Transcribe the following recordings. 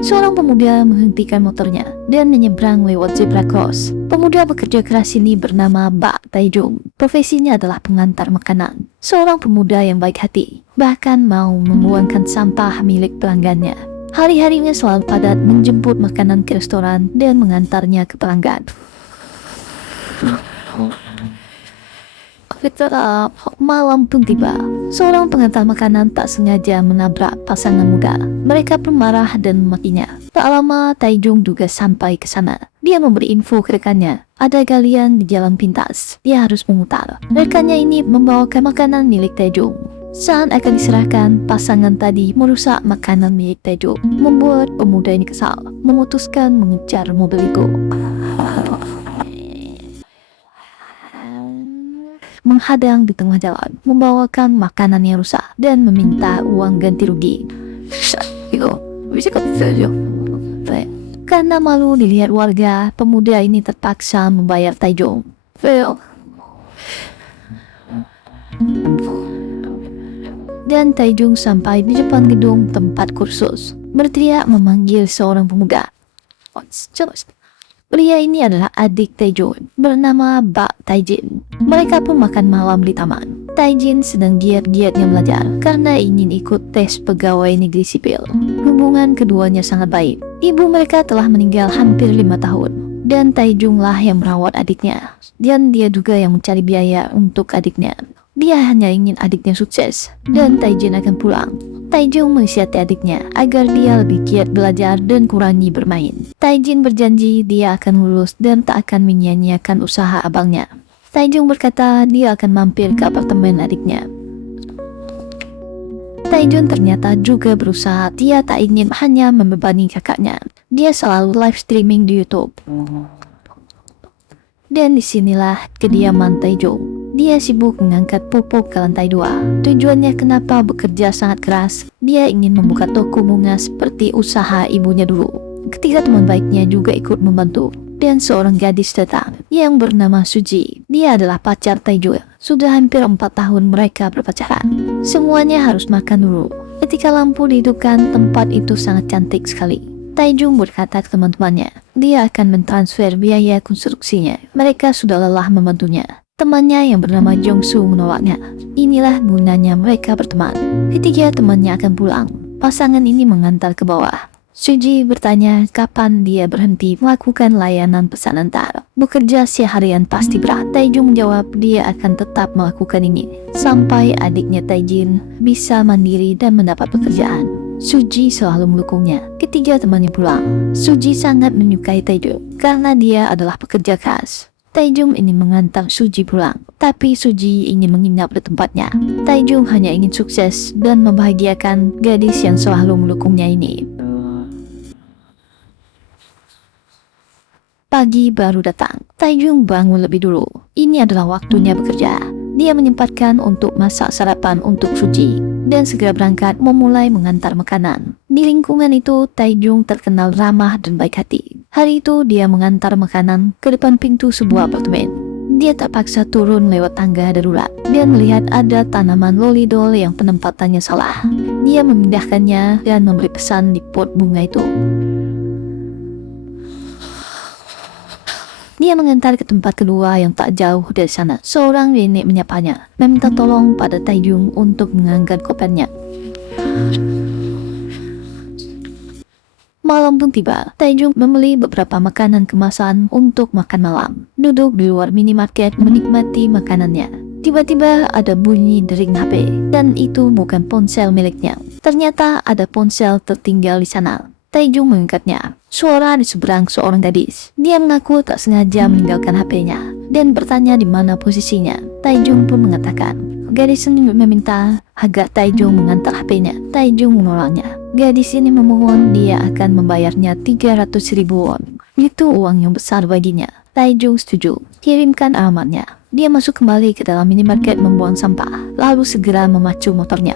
Seorang pemuda menghentikan motornya dan menyeberang lewat zebra cross. Pemuda bekerja keras ini bernama Bak Taijung. Profesinya adalah pengantar makanan. Seorang pemuda yang baik hati, bahkan mau membuangkan sampah milik pelanggannya. Hari-harinya selalu padat menjemput makanan ke restoran dan mengantarnya ke pelanggan. Setelah malam pun tiba, seorang pengantar makanan tak sengaja menabrak pasangan muda. Mereka pun marah dan memakinya. Tak lama, Taijung juga sampai ke sana. Dia memberi info ke rekannya, ada galian di jalan pintas. Dia harus memutar. Rekannya ini membawakan makanan milik Taijung. Saat akan diserahkan, pasangan tadi merusak makanan milik Taijung, membuat pemuda ini kesal, memutuskan mengejar mobil itu. Menghadang di tengah jalan, membawakan makanan yang rusak dan meminta uang ganti rugi. Karena malu dilihat warga, pemuda ini terpaksa membayar Taijung. Dan Taijung sampai di depan gedung tempat kursus, berteriak memanggil seorang pemuda. Pria ini adalah adik Taijun, bernama Bak Taijin. Mereka pun makan malam di taman. Taijin sedang giat-giatnya belajar karena ingin ikut tes pegawai negeri sipil. Hubungan keduanya sangat baik. Ibu mereka telah meninggal hampir 5 tahun. Dan Taijung lah yang merawat adiknya. Dan dia juga yang mencari biaya untuk adiknya. Dia hanya ingin adiknya sukses dan Taijin akan pulang. Taijung menasihati adiknya agar dia lebih giat belajar dan kurangi bermain. Taijin berjanji dia akan lulus dan tak akan menyia-nyiakan usaha abangnya. Taijung berkata dia akan mampir ke apartemen adiknya. Taijun ternyata juga berusaha. Dia tak ingin hanya membebani kakaknya. Dia selalu live streaming di YouTube. Dan disinilah kediaman Taijung. Dia sibuk mengangkat pupuk ke lantai 2. Tujuannya kenapa bekerja sangat keras. Dia ingin membuka toko bunga seperti usaha ibunya dulu. Ketiga teman baiknya juga ikut membantu. Dan seorang gadis datang yang bernama Suji. Dia adalah pacar Taijung. Sudah hampir 4 tahun mereka berpacaran. Semuanya harus makan dulu. Ketika lampu dihidupkan, tempat itu sangat cantik sekali. Taijung berkata ke teman-temannya, dia akan mentransfer biaya konstruksinya. Mereka sudah lelah membantunya. Temannya yang bernama Jongsu menolaknya. Inilah gunanya mereka berteman. Ketika temannya akan pulang, pasangan ini mengantar ke bawah. Suji bertanya kapan dia berhenti melakukan layanan pesanan antar. Bekerja seharian pasti berat. Taijung menjawab dia akan tetap melakukan ini sampai adiknya Taijin bisa mandiri dan mendapat pekerjaan. Suji selalu mendukungnya. Ketika temannya pulang, Suji sangat menyukai Taijung karena dia adalah pekerja keras. Taijung ingin mengantar Suji pulang, tapi Suji ingin menginap di tempatnya. Taijung hanya ingin sukses dan membahagiakan gadis yang selalu mendukungnya ini. Pagi baru datang. Taijung bangun lebih dulu. Ini adalah waktunya bekerja. Dia menyempatkan untuk masak sarapan untuk Suji dan segera berangkat memulai mengantar makanan. Di lingkungan itu, Taijung terkenal ramah dan baik hati. Hari itu dia mengantar makanan ke depan pintu sebuah apartemen. Dia terpaksa turun lewat tangga darurat dan melihat ada tanaman lolidol yang penempatannya salah. Dia memindahkannya dan memberi pesan di pot bunga itu. Dia mengantar ke tempat kedua yang tak jauh dari sana. Seorang nenek menyapanya, meminta tolong pada Taijung untuk mengangkat kopernya. Malam pun tiba. Taijung membeli beberapa makanan kemasan untuk makan malam. Duduk di luar minimarket menikmati makanannya. Tiba-tiba ada bunyi dering HP, dan itu bukan ponsel miliknya. Ternyata ada ponsel tertinggal di sana. Taijung mengangkatnya. Suara di seberang seorang gadis. Dia mengaku tak sengaja meninggalkan HP-nya dan bertanya di mana posisinya. Taijung pun mengatakan. Gadis ini meminta agar Taijung mengantar HP-nya. Taijung menolaknya. Gadis ini memohon dia akan membayarnya 300.000 won. Itu uang yang besar baginya. Taijung setuju. Kirimkan alamatnya. Dia masuk kembali ke dalam minimarket membuang sampah, lalu segera memacu motornya.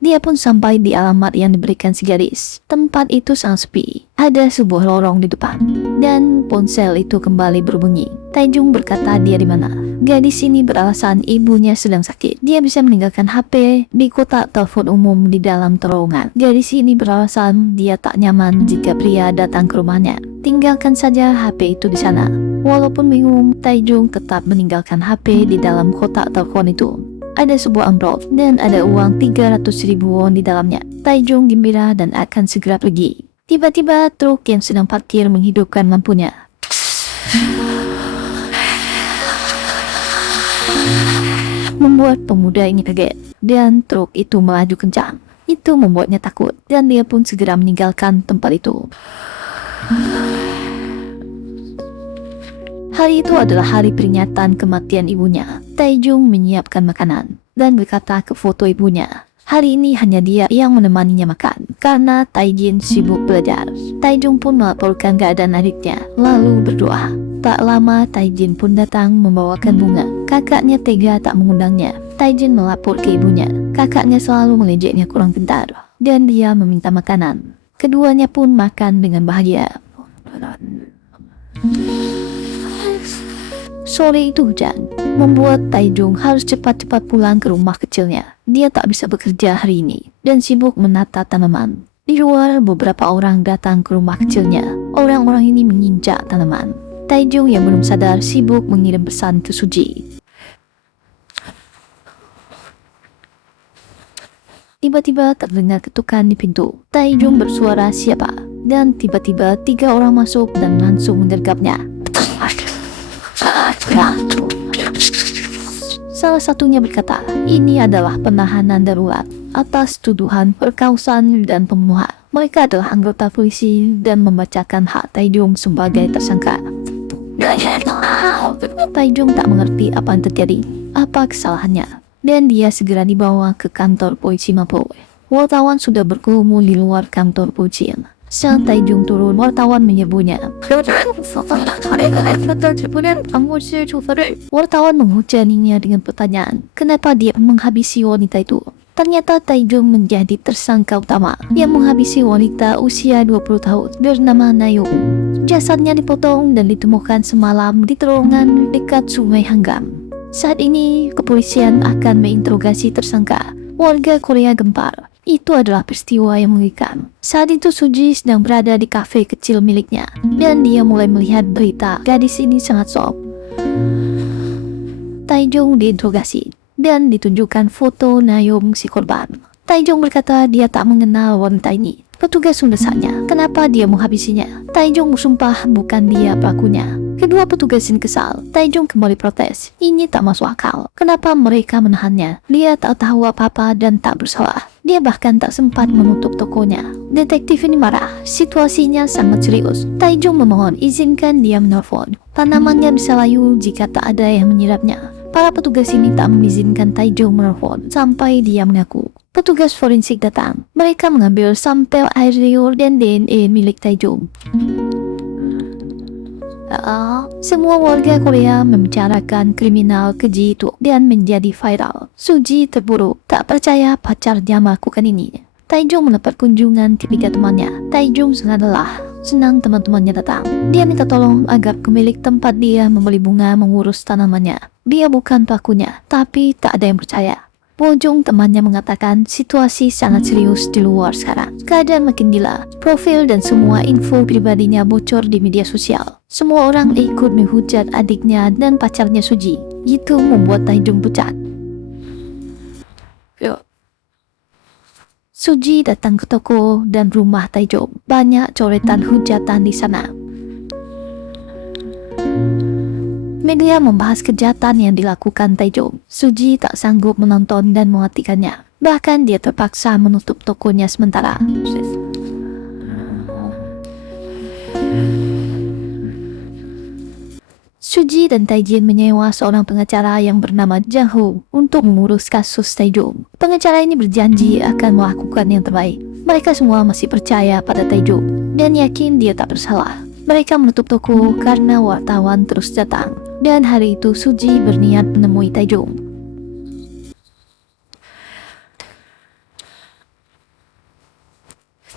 Dia pun sampai di alamat yang diberikan si gadis. Tempat itu sangat sepi. Ada sebuah lorong di depan. Dan ponsel itu kembali berbunyi. Taijung berkata dia di mana. Gadis ini beralasan ibunya sedang sakit. Dia bisa meninggalkan HP di kotak telepon umum di dalam terowongan. Gadis ini beralasan dia tak nyaman jika pria datang ke rumahnya. Tinggalkan saja HP itu di sana. Walaupun bingung, Taijung tetap meninggalkan HP di dalam kotak telepon itu. Ada sebuah amplop dan ada uang 300.000 won di dalamnya. Taijung gembira dan akan segera pergi. Tiba-tiba truk yang sedang parkir menghidupkan lampunya. Membuat pemuda ini kaget dan truk itu melaju kencang. Itu membuatnya takut dan dia pun segera meninggalkan tempat itu. Hari itu adalah hari peringatan kematian ibunya. Taijung menyiapkan makanan dan berkata ke foto ibunya. Hari ini hanya dia yang menemaninya makan karena Taijin sibuk belajar. Taijung pun melaporkan keadaan adiknya lalu berdoa. Tak lama Taijin pun datang membawakan bunga. Kakaknya tega tak mengundangnya. Taijin melapor ke ibunya. Kakaknya selalu melejeknya kurang pintar dan dia meminta makanan. Keduanya pun makan dengan bahagia. Sore itu hujan, membuat Taijung harus cepat-cepat pulang ke rumah kecilnya. Dia tak bisa bekerja hari ini dan sibuk menata tanaman. Di luar, beberapa orang datang ke rumah kecilnya. Orang-orang ini menginjak tanaman. Taijung yang belum sadar sibuk mengirim pesan ke Suji. Tiba-tiba terdengar ketukan di pintu. Taijung bersuara siapa? Dan tiba-tiba 3 orang masuk dan langsung menyergapnya. Salah satunya berkata, ini adalah penahanan darurat atas tuduhan perkosaan dan pembunuhan. Mereka adalah anggota polisi dan membacakan hak Taijung sebagai tersangka. Taijung tak mengerti apa yang terjadi, apa kesalahannya, dan dia segera dibawa ke kantor polisi Mapo. Wartawan sudah berkerumun di luar kantor polisi. Saat Taijung turun, wartawan menyebutnya. Wartawan menghujaninya dengan pertanyaan, kenapa dia menghabisi wanita itu? Ternyata Taijung menjadi tersangka utama yang menghabisi wanita usia 20 tahun bernama Nayung. Jasadnya dipotong dan ditemukan semalam di terowongan dekat Sungai Hanggam. Saat ini, kepolisian akan menginterogasi tersangka. Warga Korea gempar. Itu adalah peristiwa yang mengerikan. Saat itu Suji sedang berada di kafe kecil miliknya dan dia mulai melihat berita gadis ini sangat shock. Taijung diinterogasi dan ditunjukkan foto Nayung si korban. Taijung berkata dia tak mengenal wanita ini. Petugas mendesaknya, kenapa dia menghabisinya? Taijung bersumpah bukan dia pelakunya. Kedua petugas ini kesal. Taijung kembali protes. Ini tak masuk akal. Kenapa mereka menahannya? Dia tak tahu apa-apa dan tak bersalah. Dia bahkan tak sempat menutup tokonya. Detektif ini marah. Situasinya sangat serius. Taijung memohon izinkan dia menelpon. Tanamannya bisa layu jika tak ada yang menyiramnya. Para petugas ini tak mengizinkan Taijung menelpon sampai dia mengaku. Petugas forensik datang. Mereka mengambil sampel air liur dan DNA milik Taijung. Semua warga Korea membicarakan kriminal keji itu dan menjadi viral. Suji terburuk, tak percaya pacarnya melakukan ini. Taijung mendapat kunjungan ketiga temannya. Taijung sangat lelah. Senang teman-temannya datang. Dia minta tolong agar pemilik tempat dia membeli bunga mengurus tanamannya. Dia bukan pelakunya, tapi tak ada yang percaya. Bojong temannya mengatakan situasi sangat serius di luar sekarang. Keadaan makin gila. Profil dan semua info pribadinya bocor di media sosial. Semua orang ikut menghujat adiknya dan pacarnya Suji. Itu membuat Taijung pucat. Suji datang ke toko dan rumah Taijung. Banyak coretan hujatan di sana. Media membahas kejahatan yang dilakukan Taijung. Suji tak sanggup menonton dan mematikannya. Bahkan dia terpaksa menutup tokonya sementara. Suji dan Taijin menyewa seorang pengacara yang bernama Jang Ho untuk mengurus kasus Taijung. Pengacara ini berjanji akan melakukan yang terbaik. Mereka semua masih percaya pada Taijung dan yakin dia tak bersalah. Mereka menutup toko karena wartawan terus datang. Dan hari itu Suji berniat menemui Taijung.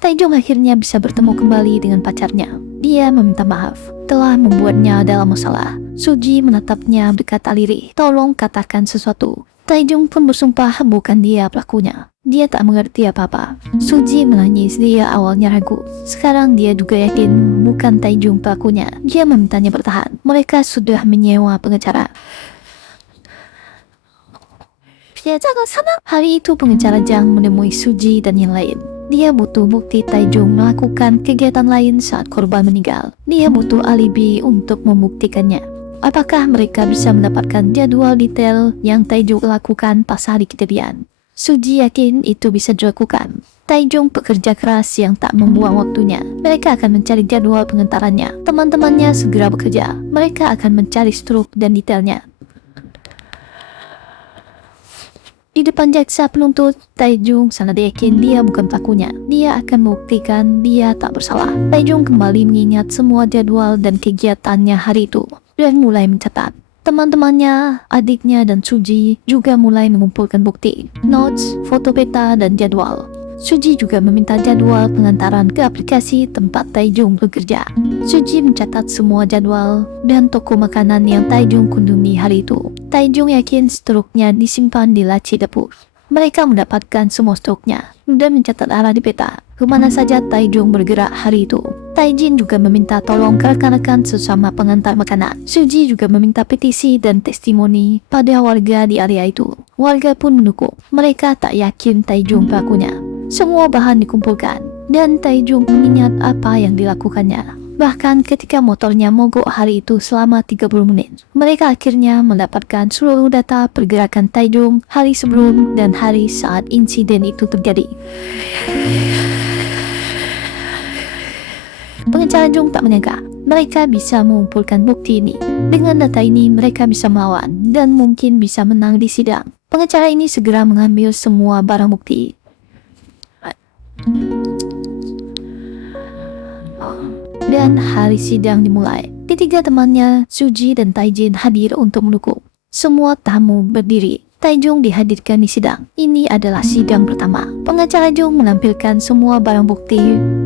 Taejong akhirnya bisa bertemu kembali dengan pacarnya. Dia meminta maaf telah membuatnya dalam masalah. Suji menatapnya berkata lirih, "Tolong katakan sesuatu." Taejong pun bersumpah bukan dia pelakunya. Dia tak mengerti apa-apa. Suji menangis. Dia awalnya ragu. Sekarang dia juga yakin bukan Taejong pelakunya. Dia memintanya bertahan. Mereka sudah menyewa pengacara. Hari itu pengacara Jang menemui Suji dan yang lain. Dia butuh bukti Taejong melakukan kegiatan lain saat korban meninggal. Dia butuh alibi untuk membuktikannya. Apakah mereka bisa mendapatkan jadwal detail yang Taejong lakukan pas hari kejadian? Suji yakin itu bisa dilakukan. Taejong pekerja keras yang tak membuang waktunya. Mereka akan mencari jadwal pengantarannya. Teman-temannya segera bekerja. Mereka akan mencari struk dan detailnya. Di depan jaksa penuntut, Taejong sangat yakin dia bukan pelakunya. Dia akan membuktikan dia tak bersalah. Taejong kembali mengingat semua jadwal dan kegiatannya hari itu dan mulai mencatat. Teman-temannya, adiknya dan Suji juga mulai mengumpulkan bukti, notes, foto peta dan jadwal. Suji juga meminta jadwal pengantaran ke aplikasi tempat Taejong bekerja. Suji mencatat semua jadwal dan toko makanan yang Taejong kunjungi hari itu. Taejong yakin struknya disimpan di laci dapur. Mereka mendapatkan semua struknya dan mencatat arah di peta kemana saja Taejong bergerak hari itu. Taejin juga meminta tolong ke rekan-rekan sesama pengantar makanan. Suji juga meminta petisi dan testimoni pada warga di area itu. Warga pun mendukung. Mereka tak yakin Taejong pelakunya. Semua bahan dikumpulkan dan Taejong mengingat apa yang dilakukannya. Bahkan ketika motornya mogok hari itu selama 30 menit. Mereka akhirnya mendapatkan seluruh data pergerakan Taejong hari sebelum dan hari saat insiden itu terjadi. Pengacara Jung tak menyangka mereka bisa mengumpulkan bukti ini. Dengan data ini mereka bisa melawan dan mungkin bisa menang di sidang. Pengacara ini segera mengambil semua barang bukti. Dan hari sidang dimulai. Ketiga temannya, Suji dan Taejin hadir untuk mendukung. Semua tamu berdiri. Taejong dihadirkan di sidang. Ini adalah sidang pertama. Pengacara Jung menampilkan semua barang bukti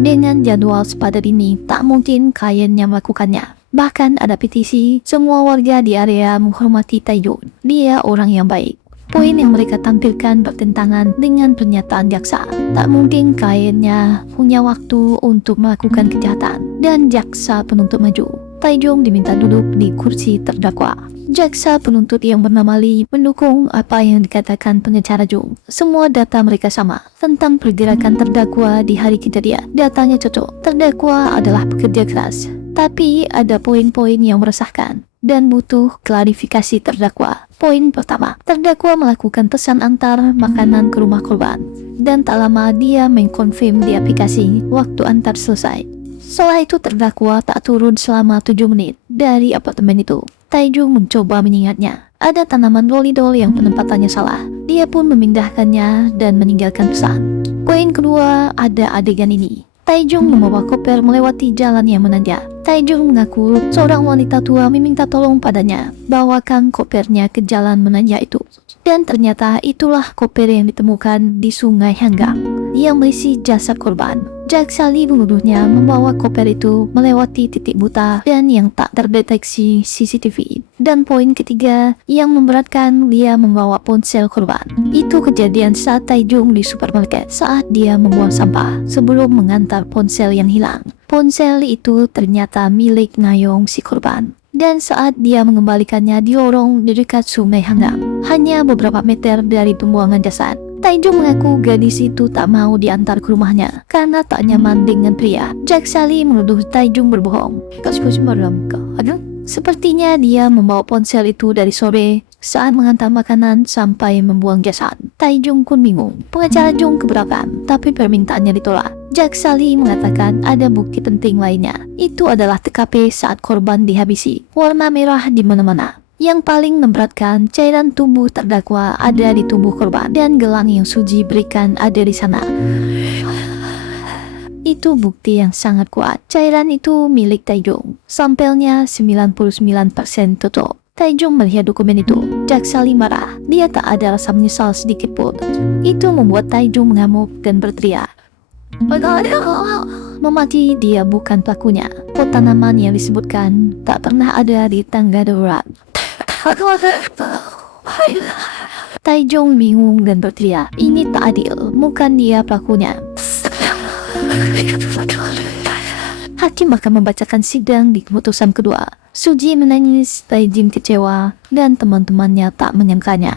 dengan jadwal sepadat ini. Tak mungkin kliennya melakukannya. Bahkan ada petisi. Semua warga di area menghormati Taejong. Dia orang yang baik. Poin yang mereka tampilkan bertentangan dengan pernyataan jaksa. Tak mungkin kliennya punya waktu untuk melakukan kejahatan. Dan jaksa penuntut maju. Taejong diminta duduk di kursi terdakwa. Jaksa penuntut yang bernama Lee mendukung apa yang dikatakan pengacara Jung. Semua data mereka sama tentang pergerakan terdakwa di hari kejadian. Datanya cocok. Terdakwa adalah pekerja keras. Tapi ada poin-poin yang meresahkan dan butuh klarifikasi terdakwa. Poin pertama, terdakwa melakukan pesan antar makanan ke rumah korban dan tak lama dia mengkonfirm di aplikasi waktu antar selesai. Setelah itu terdakwa tak turun selama 7 menit dari apartemen itu. Taejong mencoba mengingatnya. Ada tanaman lolidol yang penempatannya salah. Dia pun memindahkannya dan meninggalkan pesan. Poin kedua, ada adegan ini. Taejong membawa koper melewati jalan yang menanjak. Taejong mengaku seorang wanita tua meminta tolong padanya bawakan kopernya ke jalan menanjak itu. Dan ternyata itulah koper yang ditemukan di Sungai Hanggang yang berisi jasad korban. Jaksa Lee menuduhnya membawa koper itu melewati titik buta dan yang tak terdeteksi CCTV. Dan poin ketiga yang memberatkan, dia membawa ponsel korban. Itu kejadian saat Taejong di supermarket saat dia membuang sampah sebelum mengantar ponsel yang hilang. Ponsel itu ternyata milik Nayong si korban. Dan saat dia mengembalikannya di lorong di dekat Sungai Hanggang, hanya beberapa meter dari pembuangan jasad. Taejong mengaku gadis itu tak mau diantar ke rumahnya karena tak nyaman dengan pria. Jaksa Lee menuduh Taejong berbohong. Sepertinya dia membawa ponsel itu dari sore saat mengantar makanan sampai membuang jasad. Taejong pun bingung. Pengacara Jung keberatan, tapi permintaannya ditolak. Jaksa Lee mengatakan ada bukti penting lainnya. Itu adalah TKP saat korban dihabisi. Warna merah di mana-mana. Yang paling memberatkan, cairan tubuh terdakwa ada di tubuh korban dan gelang yang Suji berikan ada di sana. Itu bukti yang sangat kuat. Cairan itu milik Taejong. Sampelnya 99% tutup. Taejong melihat dokumen itu. Jaksa Lee marah. Dia tak ada rasa menyesal sedikit pun. Itu membuat Taejong mengamuk dan berteriak. Memaki dia bukan pelakunya. Pot tanaman yang disebutkan tak pernah ada di tangga darurat. Taejong bingung dan berteriak, ini tak adil, bukan dia pelakunya. Hakim akan membacakan sidang di keputusan kedua. Suji menangis, Taejin kecewa, dan teman-temannya tak menyangkanya.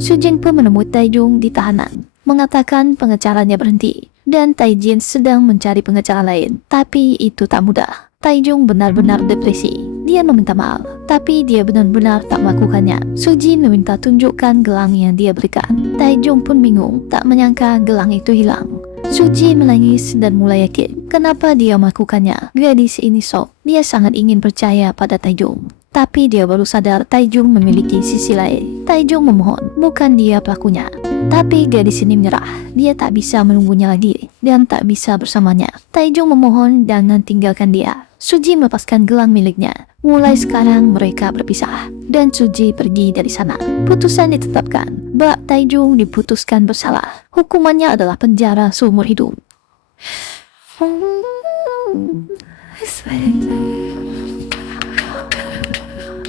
Sujin pun menemui Taejong di tahanan, mengatakan pengacaranya berhenti, dan Taejin sedang mencari pengacara lain. Tapi itu tak mudah. Taejong benar-benar depresi. Dia meminta maaf, tapi dia benar-benar tak melakukannya. Sujin meminta tunjukkan gelang yang dia berikan. Taejong pun bingung, tak menyangka gelang itu hilang. Suji menangis dan mulai yakin kenapa dia melakukannya. Gadis ini sok. Dia sangat ingin percaya pada Taejong. Tapi dia baru sadar Taejong memiliki sisi lain. Taejong memohon, bukan dia pelakunya. Tapi gadis ini menyerah. Dia tak bisa menunggunya lagi dan tak bisa bersamanya. Taejong memohon jangan tinggalkan dia. Suji melepaskan gelang miliknya. Mulai sekarang mereka berpisah dan Suji pergi dari sana. Putusan ditetapkan. Bak Taejong diputuskan bersalah. Hukumannya adalah penjara seumur hidup.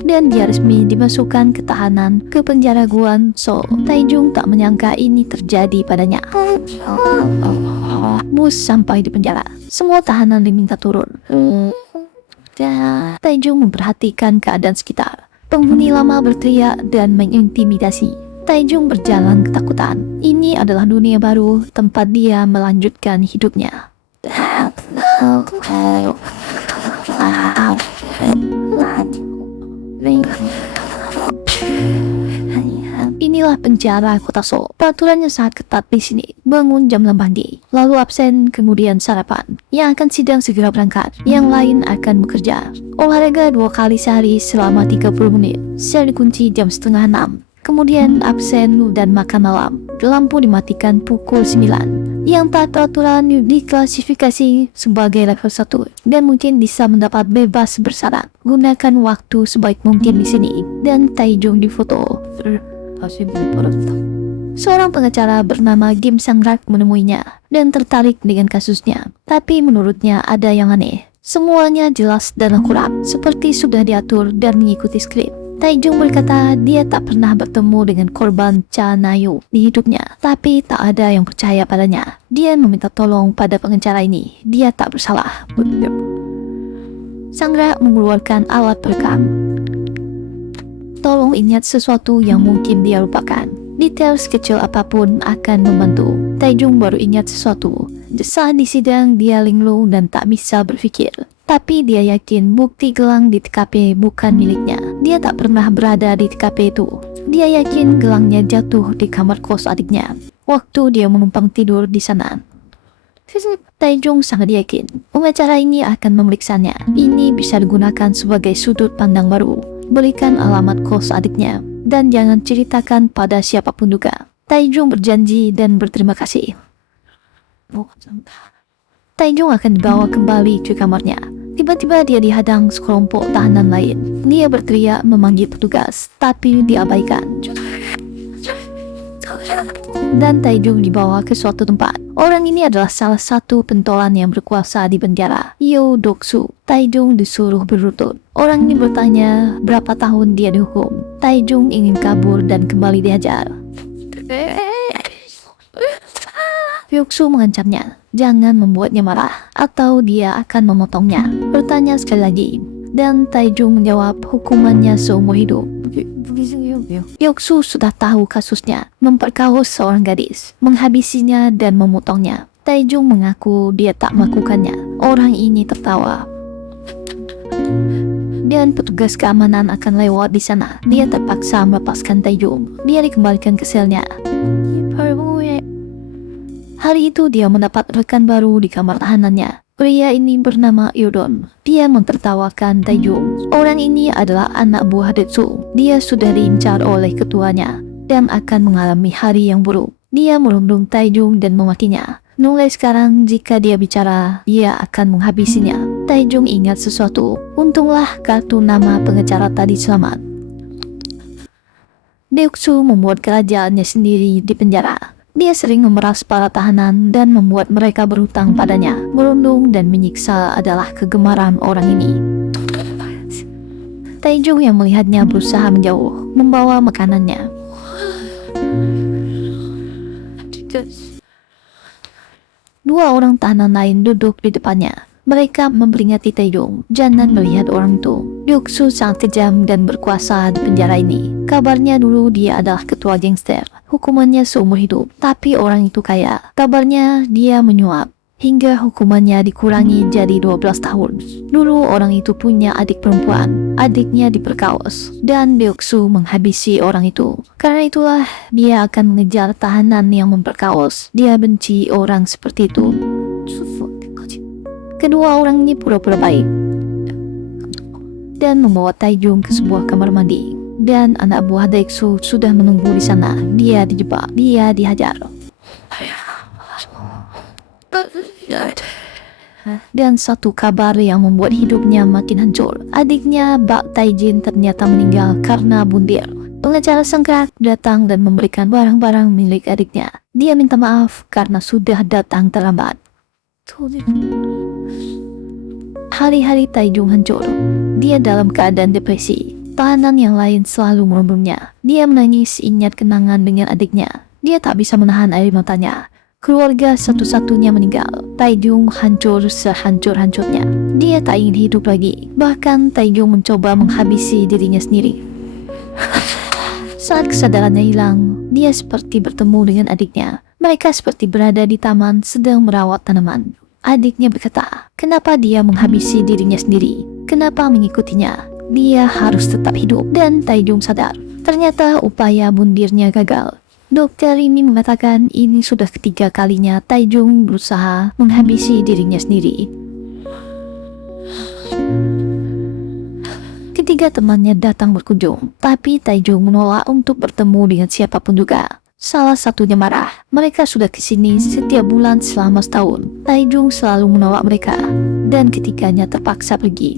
Dan dia resmi dimasukkan ke tahanan ke penjara Guangzhou. Taejong tak menyangka ini terjadi padanya. Bus sampai di penjara. Semua tahanan diminta turun. Taejong memperhatikan keadaan sekitar. Penghuni lama berteriak dan mengintimidasi. Taejong berjalan ketakutan. Ini adalah dunia baru tempat dia melanjutkan hidupnya. Inilah penjara kota Seoul. Peraturannya sangat ketat di sini. Bangun jam 8 pagi, lalu absen, kemudian sarapan. Yang akan sidang segera berangkat, yang lain akan bekerja. Olahraga 2 kali sehari selama 30 menit. Sel dikunci jam setengah 6. Kemudian absen dan makan malam. Lampu dimatikan pukul 9. Yang tak peraturan diklasifikasi sebagai level 1 dan mungkin bisa mendapat bebas bersyarat. Gunakan waktu sebaik mungkin di sini. Dan Taejong difoto. Seorang pengacara bernama Kim Sang-rak menemuinya dan tertarik dengan kasusnya. Tapi menurutnya ada yang aneh. Semuanya jelas dan akurat, seperti sudah diatur dan mengikuti skrip. Taejong berkata dia tak pernah bertemu dengan korban Cha Na-yu di hidupnya, tapi tak ada yang percaya padanya. Dia meminta tolong pada pengacara ini. Dia tak bersalah. Sang-rak mengeluarkan alat perekam. Tolong ingat sesuatu yang mungkin dia lupakan. Detail sekecil apapun akan membantu. Taejong baru ingat sesuatu. Saat di sidang dia linglung dan tak bisa berfikir. Tapi dia yakin bukti gelang di TKP bukan miliknya. Dia tak pernah berada di TKP itu. Dia yakin gelangnya jatuh di kamar kos adiknya waktu dia menumpang tidur di sana. Taejong sangat yakin pengacara ini akan memeriksanya. Ini bisa digunakan sebagai sudut pandang baru. Berikan alamat kos adiknya dan jangan ceritakan pada siapapun juga. Taejong berjanji dan berterima kasih. Taejong akan dibawa kembali ke kamarnya. Tiba-tiba dia dihadang sekelompok tahanan lain. Dia berteriak memanggil petugas, tapi diabaikan. Dan Taejong dibawa ke suatu tempat. Orang ini adalah salah satu pentolan yang berkuasa di penjara, Yo Doksu. Taejong disuruh berlutut. Orang ini bertanya berapa tahun dia dihukum. Taejong ingin kabur dan kembali dihajar. Yoksu mengancamnya, jangan membuatnya marah atau dia akan memotongnya. Bertanya sekali lagi, dan Taejong menjawab hukumannya seumur hidup. Yoksu sudah tahu kasusnya, memperkaos seorang gadis, menghabisinya dan memotongnya. Taejong mengaku dia tak melakukannya. Orang ini tertawa. Dan petugas keamanan akan lewat di sana. Dia terpaksa melepaskan Taejong. Dia dikembalikan ke selnya. Hari itu dia mendapat rekan baru di kamar tahanannya. Pria ini bernama Yodon. Dia mentertawakan Taejong. Orang ini adalah anak buah Detsu. Dia sudah diincar oleh ketuanya dan akan mengalami hari yang buruk. Dia merundung Taejong dan memakinya. Mulai sekarang jika dia bicara, dia akan menghabisinya. Taejong ingat sesuatu. Untunglah kartu nama pengacara tadi selamat. Deoksu membuat kerajaannya sendiri di penjara. Dia sering memeras para tahanan dan membuat mereka berhutang padanya. Merundung dan menyiksa adalah kegemaran orang ini. Taejong yang melihatnya berusaha menjauh, membawa makanannya. Dua orang tahanan lain duduk di depannya. Mereka memperingati Taejong, jangan melihat orang itu. Deoksu sangat kejam dan berkuasa di penjara ini. Kabarnya dulu dia adalah ketua gangster. Hukumannya seumur hidup, tapi orang itu kaya. Kabarnya dia menyuap, hingga hukumannya dikurangi jadi 12 tahun. Dulu orang itu punya adik perempuan. Adiknya diperkaos, dan Deoksu menghabisi orang itu. Karena itulah dia akan mengejar tahanan yang memperkaos. Dia benci orang seperti itu. Kedua orang ini pura-pura baik dan membawa Taejong ke sebuah kamar mandi. Dan anak buah Deoksu sudah menunggu di sana. Dia dijebak, dia dihajar. Dan satu kabar yang membuat hidupnya makin hancur. Adiknya, Bak Taejin, ternyata meninggal karena bundir. Pengacara sengkak datang dan memberikan barang-barang milik adiknya. Dia minta maaf karena sudah datang terlambat. Hari-hari Taejong hancur. Dia dalam keadaan depresi. Tahanan yang lain selalu merundungnya. Dia menangis ingat kenangan dengan adiknya. Dia tak bisa menahan air matanya. Keluarga satu-satunya meninggal. Taejong hancur sehancur-hancurnya. Dia tak ingin hidup lagi. Bahkan Taejong mencoba menghabisi dirinya sendiri. Saat kesadarannya hilang, dia seperti bertemu dengan adiknya. Mereka seperti berada di taman sedang merawat tanaman. Adiknya berkata, kenapa dia menghabisi dirinya sendiri? Kenapa mengikutinya? Dia harus tetap hidup. Dan Taejong sadar, ternyata upaya bundirnya gagal. Dokter ini mengatakan ini sudah ketiga kalinya Taejong berusaha menghabisi dirinya sendiri. Ketiga temannya datang berkunjung, tapi Taejong menolak untuk bertemu dengan siapapun juga. Salah satunya marah. Mereka sudah kesini setiap bulan selama setahun. Taejong selalu menolak mereka, dan ketiganya terpaksa pergi.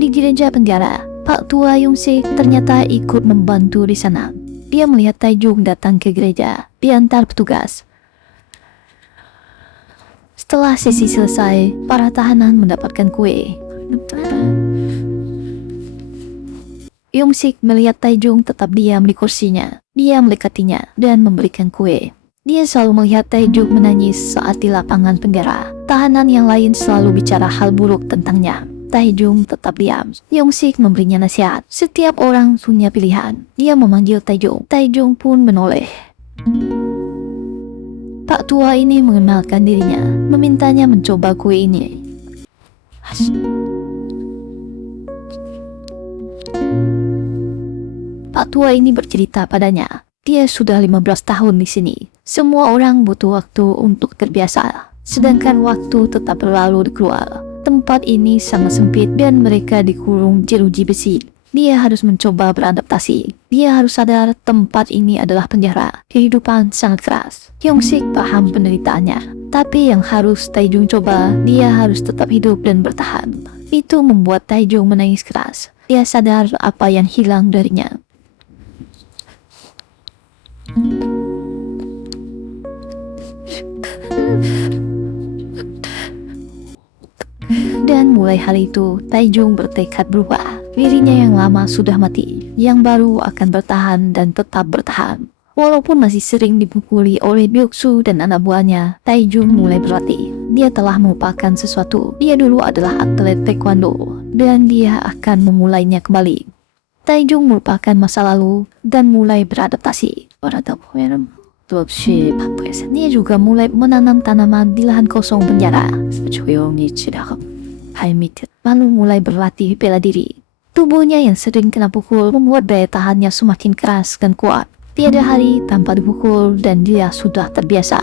Di gereja penjara, Pak Tua Yongse ternyata ikut membantu di sana. Dia melihat Taejong datang ke gereja, diantar petugas. Setelah sesi selesai, para tahanan mendapatkan kue. Yongsik melihat Taejong tetap diam di kursinya. Dia mendekatinya dan memberikan kue. Dia selalu melihat Taejong menangis saat di lapangan penjara. Tahanan yang lain selalu bicara hal buruk tentangnya. Taejong tetap diam. Yongsik memberinya nasihat. Setiap orang punya pilihan. Dia memanggil Taejong. Taejong pun menoleh. Pak tua ini mengenalkan dirinya, memintanya mencoba kue ini. Pak tua ini bercerita padanya, dia sudah 15 tahun di sini. Semua orang butuh waktu untuk terbiasa, sedangkan waktu tetap berlalu di keluar. Tempat ini sangat sempit dan mereka dikurung jeruji besi. Dia harus mencoba beradaptasi. Dia harus sadar tempat ini adalah penjara. Kehidupan sangat keras. Yongsik paham penderitaannya. Tapi yang harus Taejong coba, dia harus tetap hidup dan bertahan. Itu membuat Taejong menangis keras. Dia sadar apa yang hilang darinya. Dan mulai hari itu, Taejong bertekad berubah. Dirinya yang lama sudah mati, yang baru akan bertahan dan tetap bertahan. Walaupun masih sering dipukuli oleh Deoksu dan anak buahnya, Taejong mulai berlatih. Dia telah melupakan sesuatu. Dia dulu adalah atlet taekwondo, dan dia akan memulainya kembali. Taejong melupakan masa lalu dan mulai beradaptasi. Dia juga mulai menanam tanaman di lahan kosong penjara. Lalu mulai berlatih bela diri. Tubuhnya yang sering kena pukul membuat daya tahannya semakin keras dan kuat. Tiada hari tanpa dipukul dan dia sudah terbiasa.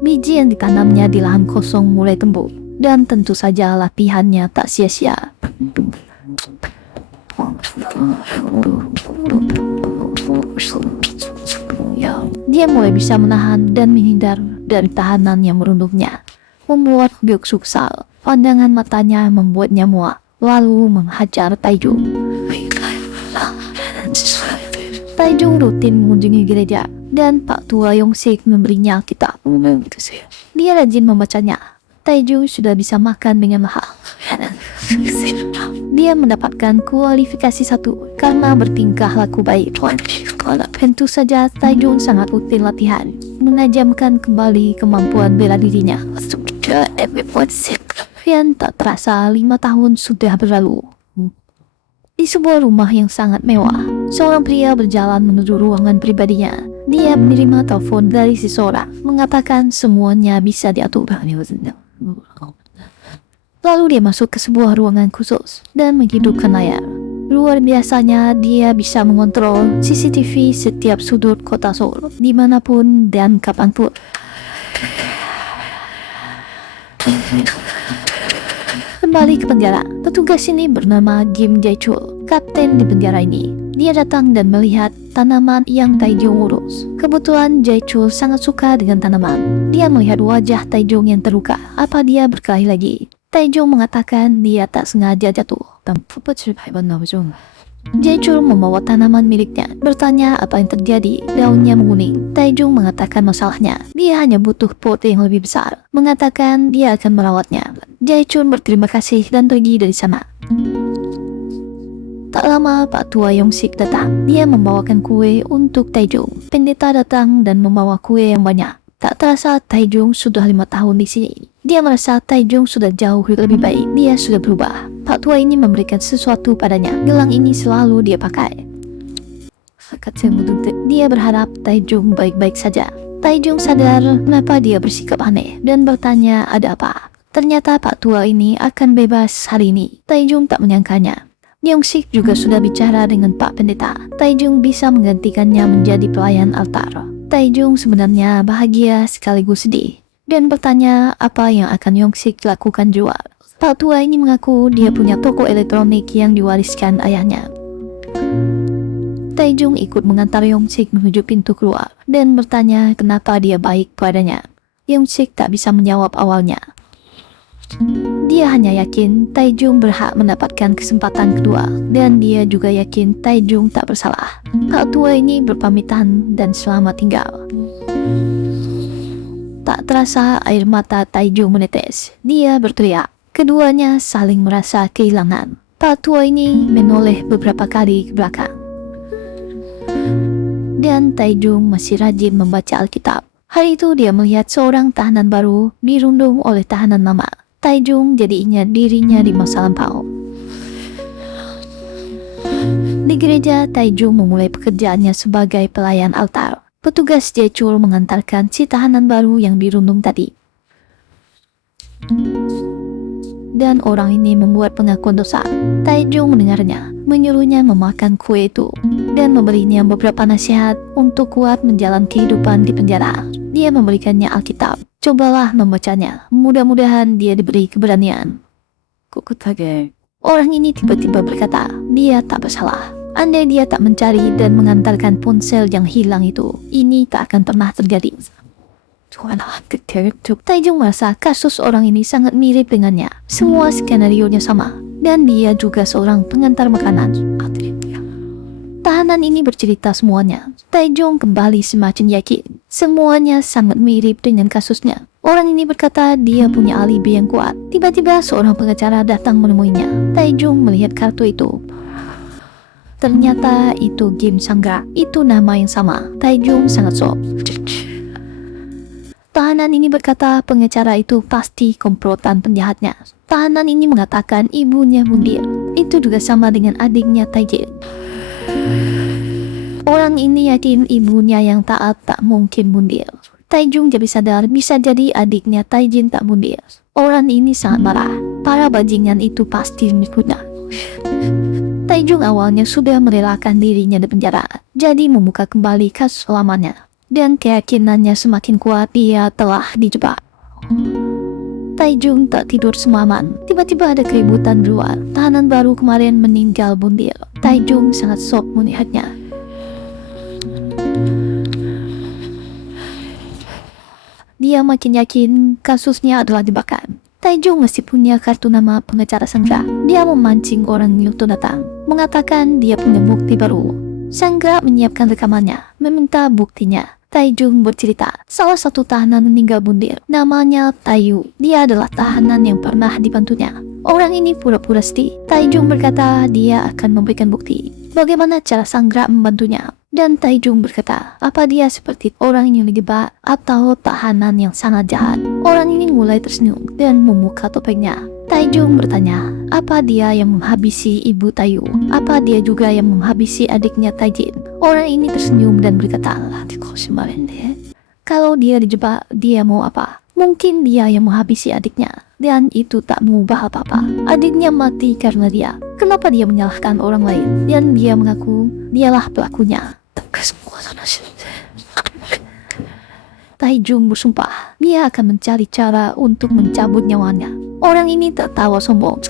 Biji yang ditanamnya di lahan kosong mulai tumbuh, dan tentu saja latihannya tak sia-sia. Dia mulai bisa menahan dan menghindar dari tahanan yang merundungnya, membuat Deoksu kesal. Pandangan matanya membuatnya muak, lalu menghajar Taijung. Taijung rutin mengunjungi gereja, dan Pak Tua Yongsik memberinya kitab. Dia rajin membacanya. Taijung sudah bisa makan dengan lahap. Dia mendapatkan kualifikasi 1 karena bertingkah laku baik. Tentu saja Taijung sangat rutin latihan, menajamkan kembali kemampuan bela dirinya. Dan tak terasa 5 tahun sudah berlalu. Di sebuah rumah yang sangat mewah, seorang pria berjalan menuju ruangan pribadinya. Dia menerima telepon dari seseorang, mengatakan semuanya bisa diatur. Lalu dia masuk ke sebuah ruangan khusus dan menghidupkan layar. Luar biasanya, dia bisa mengontrol CCTV setiap sudut kota Seoul, dimanapun dan kapanpun. Kembali ke penjara, petugas ini bernama Kim Jae-chul, kapten di penjara ini. Dia datang dan melihat tanaman yang Taijung urus. Kebetulan Jae-chul sangat suka dengan tanaman. Dia melihat wajah Taijung yang terluka. Apa dia berkelahi lagi? Taijung mengatakan dia tak sengaja jatuh. Jae-chul membawa tanaman miliknya, bertanya apa yang terjadi. Daunnya menguning. Taijung mengatakan masalahnya, dia hanya butuh pot yang lebih besar. Mengatakan dia akan merawatnya. Jae-chul berterima kasih dan pergi dari sana. Tak lama Pak Tua Yongsik datang. Dia membawakan kue untuk Taijung. Pendeta datang dan membawa kue yang banyak. Tak terasa Taijung sudah 5 tahun di sini. Dia merasa Taijung sudah jauh lebih baik. Dia sudah berubah. Pak Tua ini memberikan sesuatu padanya. Gelang ini selalu dia pakai. Dia berharap Taijung baik-baik saja. Taijung sadar kenapa dia bersikap aneh dan bertanya ada apa. Ternyata Pak Tua ini akan bebas hari ini. Taijung tak menyangkanya. Yongsik juga sudah bicara dengan Pak Pendeta. Taijung bisa menggantikannya menjadi pelayan altar. Taijung sebenarnya bahagia sekaligus sedih dan bertanya apa yang akan Yongsik lakukan jual. Pak Tua ini mengaku dia punya toko elektronik yang diwariskan ayahnya. Taijung ikut mengantar Yongsik menuju pintu keluar dan bertanya kenapa dia baik padanya. Yongsik tak bisa menjawab awalnya. Dia hanya yakin Taijung berhak mendapatkan kesempatan kedua dan dia juga yakin Taijung tak bersalah. Pak Tua ini berpamitan dan selamat tinggal. Tak terasa air mata Taijung menetes. Dia berteriak. Keduanya saling merasa kehilangan. Pak Tua ini menoleh beberapa kali ke belakang. Dan Taijung masih rajin membaca Alkitab. Hari itu dia melihat seorang tahanan baru dirundung oleh tahanan lama. Taijung jadi ingat dirinya di masa lampau. Di gereja, Taijung memulai pekerjaannya sebagai pelayan altar. Petugas Jae-chul mengantarkan si tahanan baru yang dirundung tadi. Dan orang ini membuat pengakuan dosa. Taijung mendengarnya, menyuruhnya memakan kue itu, dan memberinya beberapa nasihat untuk kuat menjalani kehidupan di penjara. Dia memberikannya Alkitab. Cobalah membacanya. Mudah-mudahan dia diberi keberanian. Orang ini tiba-tiba berkata, dia tak bersalah. Andai dia tak mencari dan mengantarkan ponsel yang hilang itu, ini tak akan pernah terjadi. Taijung merasa kasus orang ini sangat mirip dengannya. Semua skenario-nya sama. Dan dia juga seorang pengantar makanan. Tahanan ini bercerita semuanya. Taijung kembali semakin yakin. Semuanya sangat mirip dengan kasusnya. Orang ini berkata dia punya alibi yang kuat. Tiba-tiba seorang pengacara datang menemuinya. Taijung melihat kartu itu. Ternyata itu Kim Sang-rak. Itu nama yang sama. Taijung sangat shock. Tahanan ini berkata pengacara itu pasti komplotan penjahatnya. Tahanan ini mengatakan ibunya mundir. Itu juga sama dengan adiknya Taijin. Orang ini yakin ibunya yang taat tak mungkin mundir. Taijung jadi sadar bisa jadi adiknya Taijin tak mundir. Orang ini sangat marah. Para bajingan itu pasti mengikutnya. Taijung awalnya sudah merelakan dirinya di penjara, jadi membuka kembali kasus lamanya. Dan keyakinannya semakin kuat dia telah dijebak. Taijung tak tidur semalaman. Tiba-tiba ada keributan di luar. Tahanan baru kemarin meninggal bunuh. Taijung sangat shock melihatnya. Dia makin yakin kasusnya adalah jebakan. Taijong masih punya kartu nama pengacara Sanggra. Dia memancing orang untuk datang, mengatakan dia punya bukti baru. Sanggra menyiapkan rekamannya, meminta buktinya. Taijong bercerita, salah satu tahanan meninggal bunuh. Namanya Tayu. Dia adalah tahanan yang pernah dibantunya. Orang ini pura-pura sedih. Taijong berkata dia akan memberikan bukti bagaimana cara Sanggra membantunya. Dan Taijong berkata, apa dia seperti orang yang dijebak atau tahanan yang sangat jahat? Orang ini mulai tersenyum dan membuka topengnya. Taijong bertanya, apa dia yang menghabisi ibu Tayu? Apa dia juga yang menghabisi adiknya Taijin? Orang ini tersenyum dan berkata, kalau dia dijebak, dia mau apa? Mungkin dia yang menghabisi adiknya, dan itu tak mengubah apa-apa. Adiknya mati karena dia. Kenapa dia menyalahkan orang lain? Dan dia mengaku dialah pelakunya. Taijong bersumpah dia akan mencari cara untuk mencabut nyawanya. Orang ini tertawa sombong.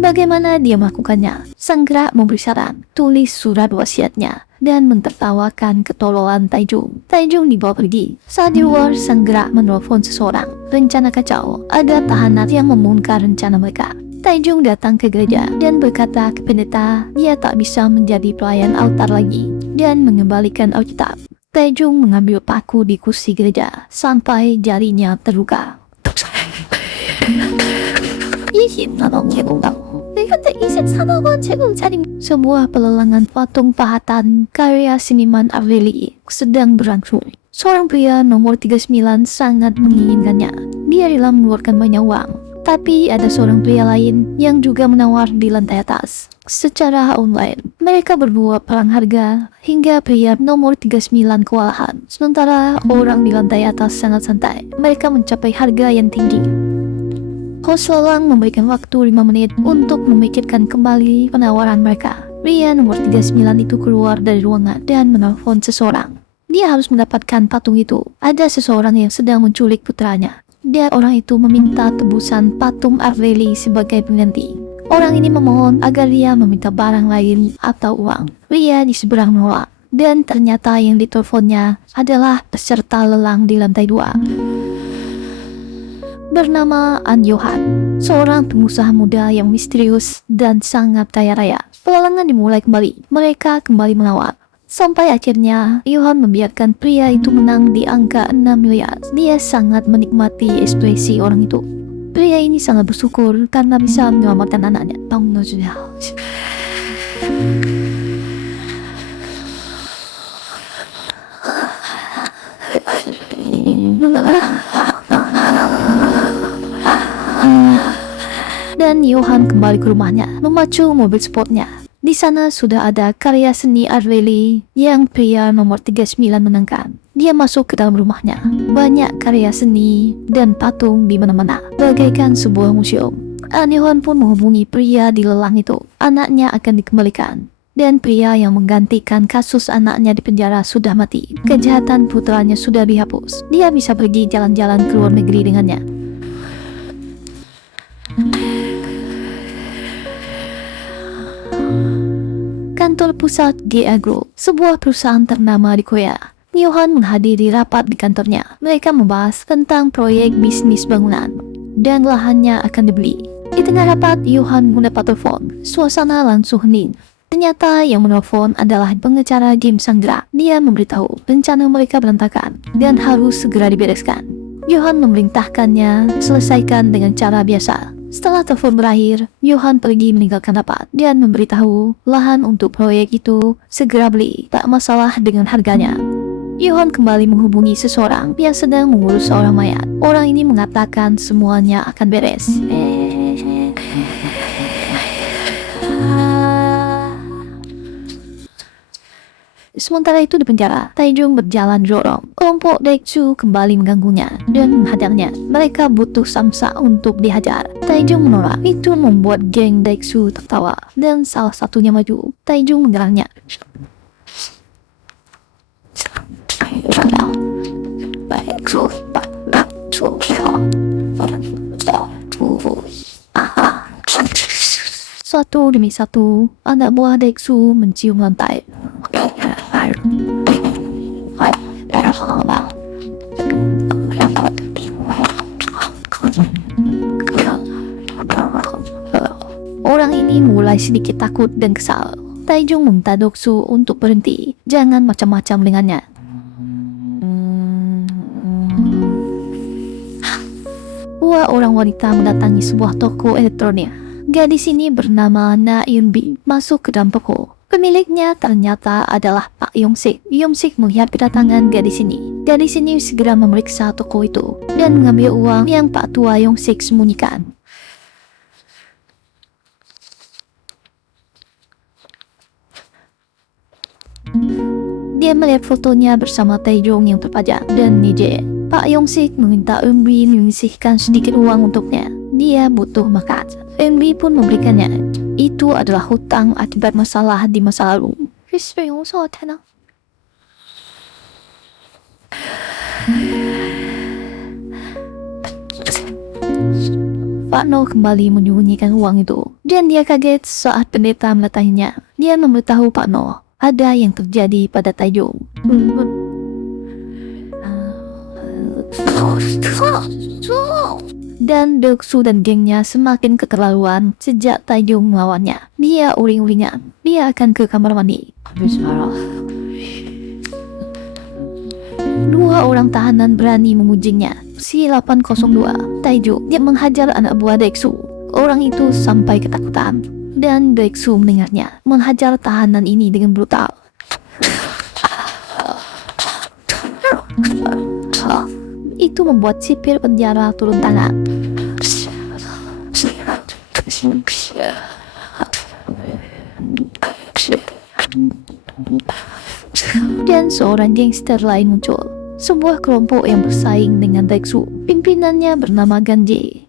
Bagaimana dia melakukannya? Sanggra memberi saran, tulis surat wasiatnya dan mentertawakan ketololan Taijong. Taijong dibawa pergi. Saat di luar, Sanggra menelpon seseorang. Rencana kacau. Ada tahanan yang membongkar rencana mereka. Taijong datang ke gereja dan berkata ke pendeta dia tak bisa menjadi pelayan altar lagi dan mengembalikan Alkitab. Taijong mengambil paku di kursi gereja sampai jarinya terluka. Sebuah pelelangan patung pahatan karya seniman Arveli sedang berlangsung. Seorang pria nomor 39 sangat menginginkannya. Dia rela mengeluarkan banyak uang. Tapi ada seorang pria lain yang juga menawar di lantai atas. Secara online, mereka berdua perang harga hingga pria nomor 39 kewalahan. Sementara orang di lantai atas sangat santai. Mereka mencapai harga yang tinggi. Host lelang memberikan waktu 5 menit untuk memikirkan kembali penawaran mereka. Pria nomor 39 itu keluar dari ruangan dan menelpon seseorang. Dia harus mendapatkan patung itu. Ada seseorang yang sedang menculik putranya. Dan orang itu meminta tebusan patung Arveli sebagai pengganti. Orang ini memohon agar dia meminta barang lain atau uang. Pria di seberang menolak. Dan ternyata yang diteleponnya adalah peserta lelang di lantai 2. Bernama An Johan, seorang pengusaha muda yang misterius dan sangat kaya raya. Pelelangan dimulai kembali. Mereka kembali menawar. Sampai akhirnya, Johan membiarkan pria itu menang di angka 6 miliar. Dia sangat menikmati ekspresi orang itu. Pria ini sangat bersyukur karena bisa menyelamatkan anaknya. Dan Johan kembali ke rumahnya, memacu mobil sportnya. Di sana sudah ada karya seni Arveli yang pria nomor 39 menangkan. Dia masuk ke dalam rumahnya. Banyak karya seni dan patung di mana-mana, bagaikan sebuah museum. Johan pun menghubungi pria di lelang itu. Anaknya akan dikembalikan. Dan pria yang menggantikan kasus anaknya di penjara sudah mati. Kejahatan putranya sudah dihapus. Dia bisa pergi jalan-jalan ke luar negeri dengannya. Kantor pusat GA Group, sebuah perusahaan ternama di Korea. Johan menghadiri rapat di kantornya. Mereka membahas tentang proyek bisnis bangunan dan lahannya akan dibeli. Di tengah rapat, Johan mendapat telepon. Suasana langsung hening. Ternyata yang menelpon adalah pengacara Jim Sanggra. Dia memberitahu rencana mereka berantakan dan harus segera dibereskan. Johan memerintahkannya selesaikan dengan cara biasa. Setelah telepon berakhir, Johan pergi meninggalkan rapat dan memberitahu lahan untuk proyek itu segera beli, tak masalah dengan harganya. Johan kembali menghubungi seseorang yang sedang mengurus seorang mayat. Orang ini mengatakan semuanya akan beres. Sementara itu di penjara, Taijong berjalan jorong. Kelompok Daeksu kembali mengganggunya dan menghadangnya. Mereka butuh samsa untuk dihajar. Taijong menolak. Itu membuat geng Daeksu tertawa dan salah satunya maju. Taijong menyerangnya. Satu demi satu, anak buah Daeksu mencium lantai. Orang ini mulai sedikit takut dan kesal. Taejong meminta Doksu untuk berhenti, jangan macam-macam dengannya. Dua orang wanita mendatangi sebuah toko elektronik. Gadis ini bernama Na Eun-bi masuk ke dalam toko. Pemiliknya ternyata adalah Pak Yong-sik. Yong-sik melihat kedatangan gadis ini. Gadis ini segera memeriksa toko itu dan mengambil uang yang Pak tua Yong-sik sembunyikan. Dia melihat fotonya bersama Taejong yang terpajang dan Nije. Pak Yong-sik meminta Eun-bi menyisihkan sedikit uang untuknya. Dia butuh makan. Eun-bi pun memberikannya. Itu adalah hutang akibat masalah di masa lalu. Pak No kembali menyembunyikan uang itu dan dia kaget saat pendeta meletakkannya. Dia memberitahu Pak No ada yang terjadi pada Taejong. Dan Doksu dan gengnya semakin keterlaluan sejak Taejong melawannya. Dia uring-uringan. Dia akan ke kamar mandi. Dua orang tahanan berani memujinya. Si 802 Taejong dia menghajar anak buah Doksu. Orang itu sampai ketakutan. Dan Doksu mendengarnya menghajar tahanan ini dengan brutal. Itu membuat sipir penjara turun tangan. Dan seorang gangster lain muncul. Sebuah kelompok yang bersaing dengan Doksu. Pimpinannya bernama Ganji.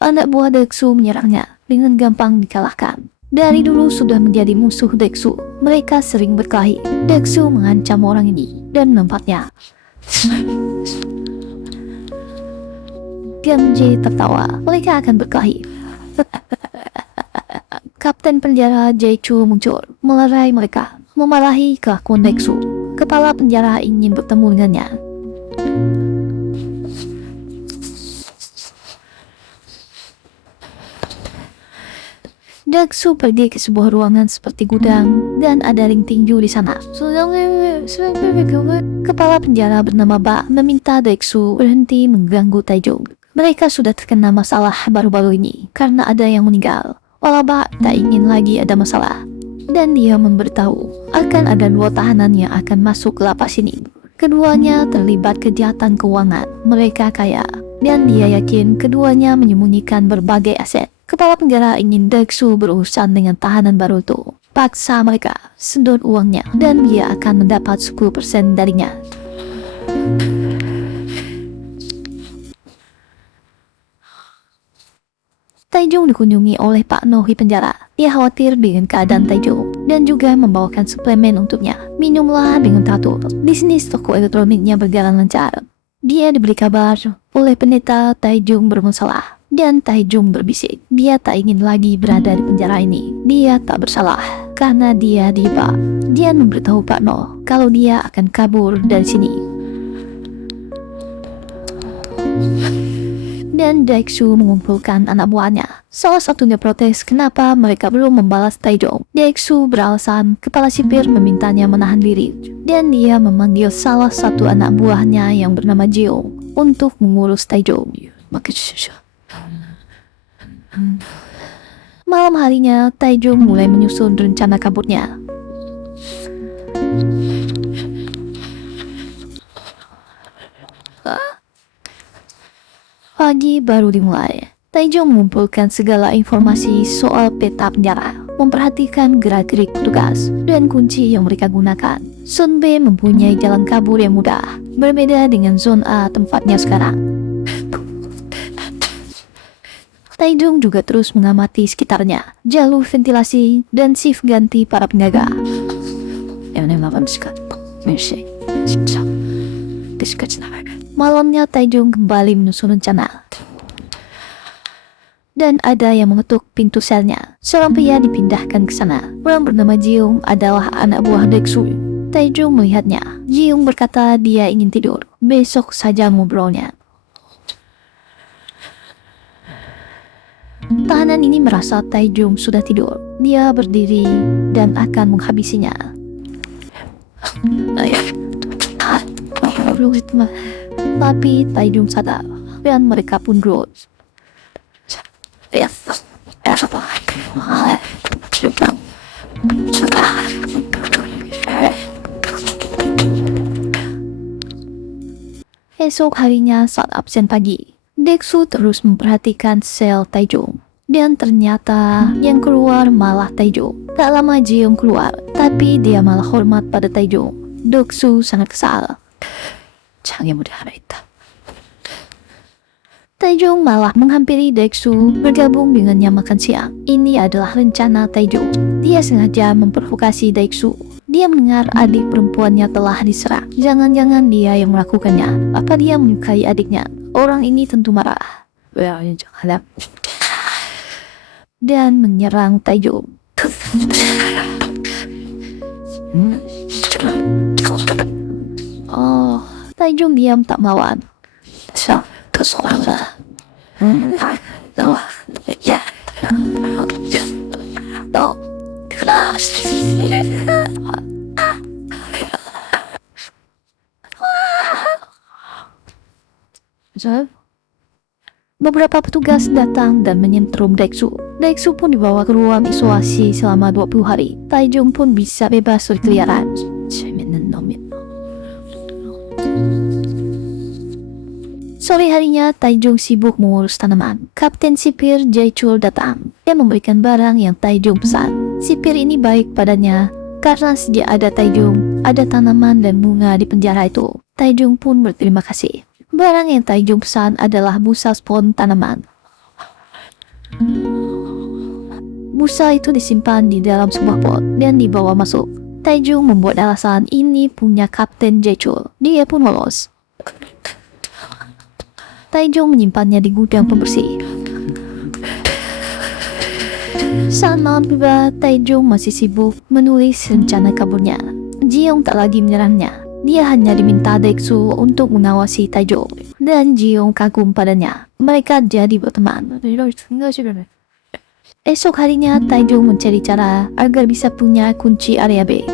Anak buah Doksu menyerangnya dengan gampang dikalahkan. Dari dulu sudah menjadi musuh Doksu. Mereka sering berkelahi. Doksu mengancam orang ini dan menempatnya. Ganji tertawa. Mereka akan berkelahi. Kapten penjara Jae-chu muncul, melerai mereka, memarahi kelakuan Doksu. Kepala penjara ingin bertemu dengannya. Doksu pergi ke sebuah ruangan seperti gudang dan ada ring tinju di sana. Kepala penjara bernama Ba meminta Doksu berhenti mengganggu Taejong. Mereka sudah terkena masalah baru-baru ini karena ada yang meninggal. Walau Ba tak ingin lagi ada masalah. Dan dia memberitahu akan ada dua tahanan yang akan masuk ke lapas ini. Keduanya terlibat kejahatan keuangan. Mereka kaya. Dan dia yakin keduanya menyembunyikan berbagai aset. Kepala penjara ingin Doksu berurusan dengan tahanan baru itu. Paksa mereka, sedot uangnya, dan dia akan mendapat 10% darinya. Taejong dikunjungi oleh Pak No di penjara. Dia khawatir dengan keadaan Taejong dan juga membawakan suplemen untuknya. Minumlah dengan teratur. Bisnis toko elektroniknya berjalan lancar. Dia diberi kabar oleh pendeta Taejong bermasalah. Dan Taejong berbisik, dia tak ingin lagi berada di penjara ini. Dia tak bersalah, karena dia diiba. Dia memberitahu Pak No kalau dia akan kabur dari sini. Dan Doksu mengumpulkan anak buahnya. Salah satunya protes kenapa mereka belum membalas Taejong. Doksu beralasan kepala sipir memintanya menahan diri. Dan dia memanggil salah satu anak buahnya yang bernama Jeong untuk mengurus Taejong. Malam harinya, Taejong mulai menyusun rencana kaburnya. Pagi baru dimulai. Taejong mengumpulkan segala informasi soal peta penjara, memperhatikan gerak-gerik petugas, dan kunci yang mereka gunakan. Zon B mempunyai jalan kabur yang mudah, berbeda dengan Zon A tempatnya sekarang. Taejong juga terus mengamati sekitarnya, jalur ventilasi, dan shift ganti para penjaga. Malamnya Taejong kembali menyusun rencana. Dan ada yang mengetuk pintu selnya. Seorang pria dipindahkan ke sana. Orang bernama Jeong adalah anak buah Doksu. Taejong melihatnya. Jeong berkata dia ingin tidur. Besok saja ngobrolnya. Tahanan ini merasa Taejong sudah tidur. Dia berdiri dan akan menghabisinya. Tapi Taejong sadar dan mereka pun growth. Esok harinya saat absen pagi, Deksu terus memperhatikan sel Taejong. Dan ternyata yang keluar malah Taejong. Tak lama Jiyoung keluar, tapi dia malah hormat pada Taejong. Deksu sangat kesal. 장애 무대 하나 있다. Taejong malah menghampiri Deksu bergabung dengannya makan siang. Ini adalah rencana Taejong. Dia sengaja memprovokasi Deksu. Dia mendengar adik perempuannya telah diserang. Jangan-jangan dia yang melakukannya. Apa dia menyukai adiknya? Orang ini tentu marah. Dan menyerang Taejong. Oh, Taejong diam tak melawan. Beberapa petugas datang dan menyentrum Deksu. Deksu pun dibawa ke ruang isolasi selama 20 hari. Taejong pun bisa bebas berkeliaran. Sore harinya, Taejong sibuk mengurus tanaman. Kapten sipir Jae-chul datang. Dia memberikan barang yang Taejong pesan. Sipir ini baik padanya karena sejak ada Taejong, ada tanaman dan bunga di penjara itu. Taejong pun berterima kasih. Barang yang Taejong pesan adalah busa spon tanaman. Busa itu disimpan di dalam sebuah pot dan dibawa masuk. Taejong membuat alasan ini punya Kapten Jae-chul. Dia pun lolos. Taejong menyimpannya di gudang pembersih. Saat malam tiba, Taejong masih sibuk menulis rencana kaburnya. Jiyoung tak lagi menyerangnya. Dia hanya diminta Deksu untuk mengawasi Taejong. Dan Jiyoung kagum padanya. Mereka jadi berteman. Esok harinya, Taejong mencari cara agar bisa punya kunci area B.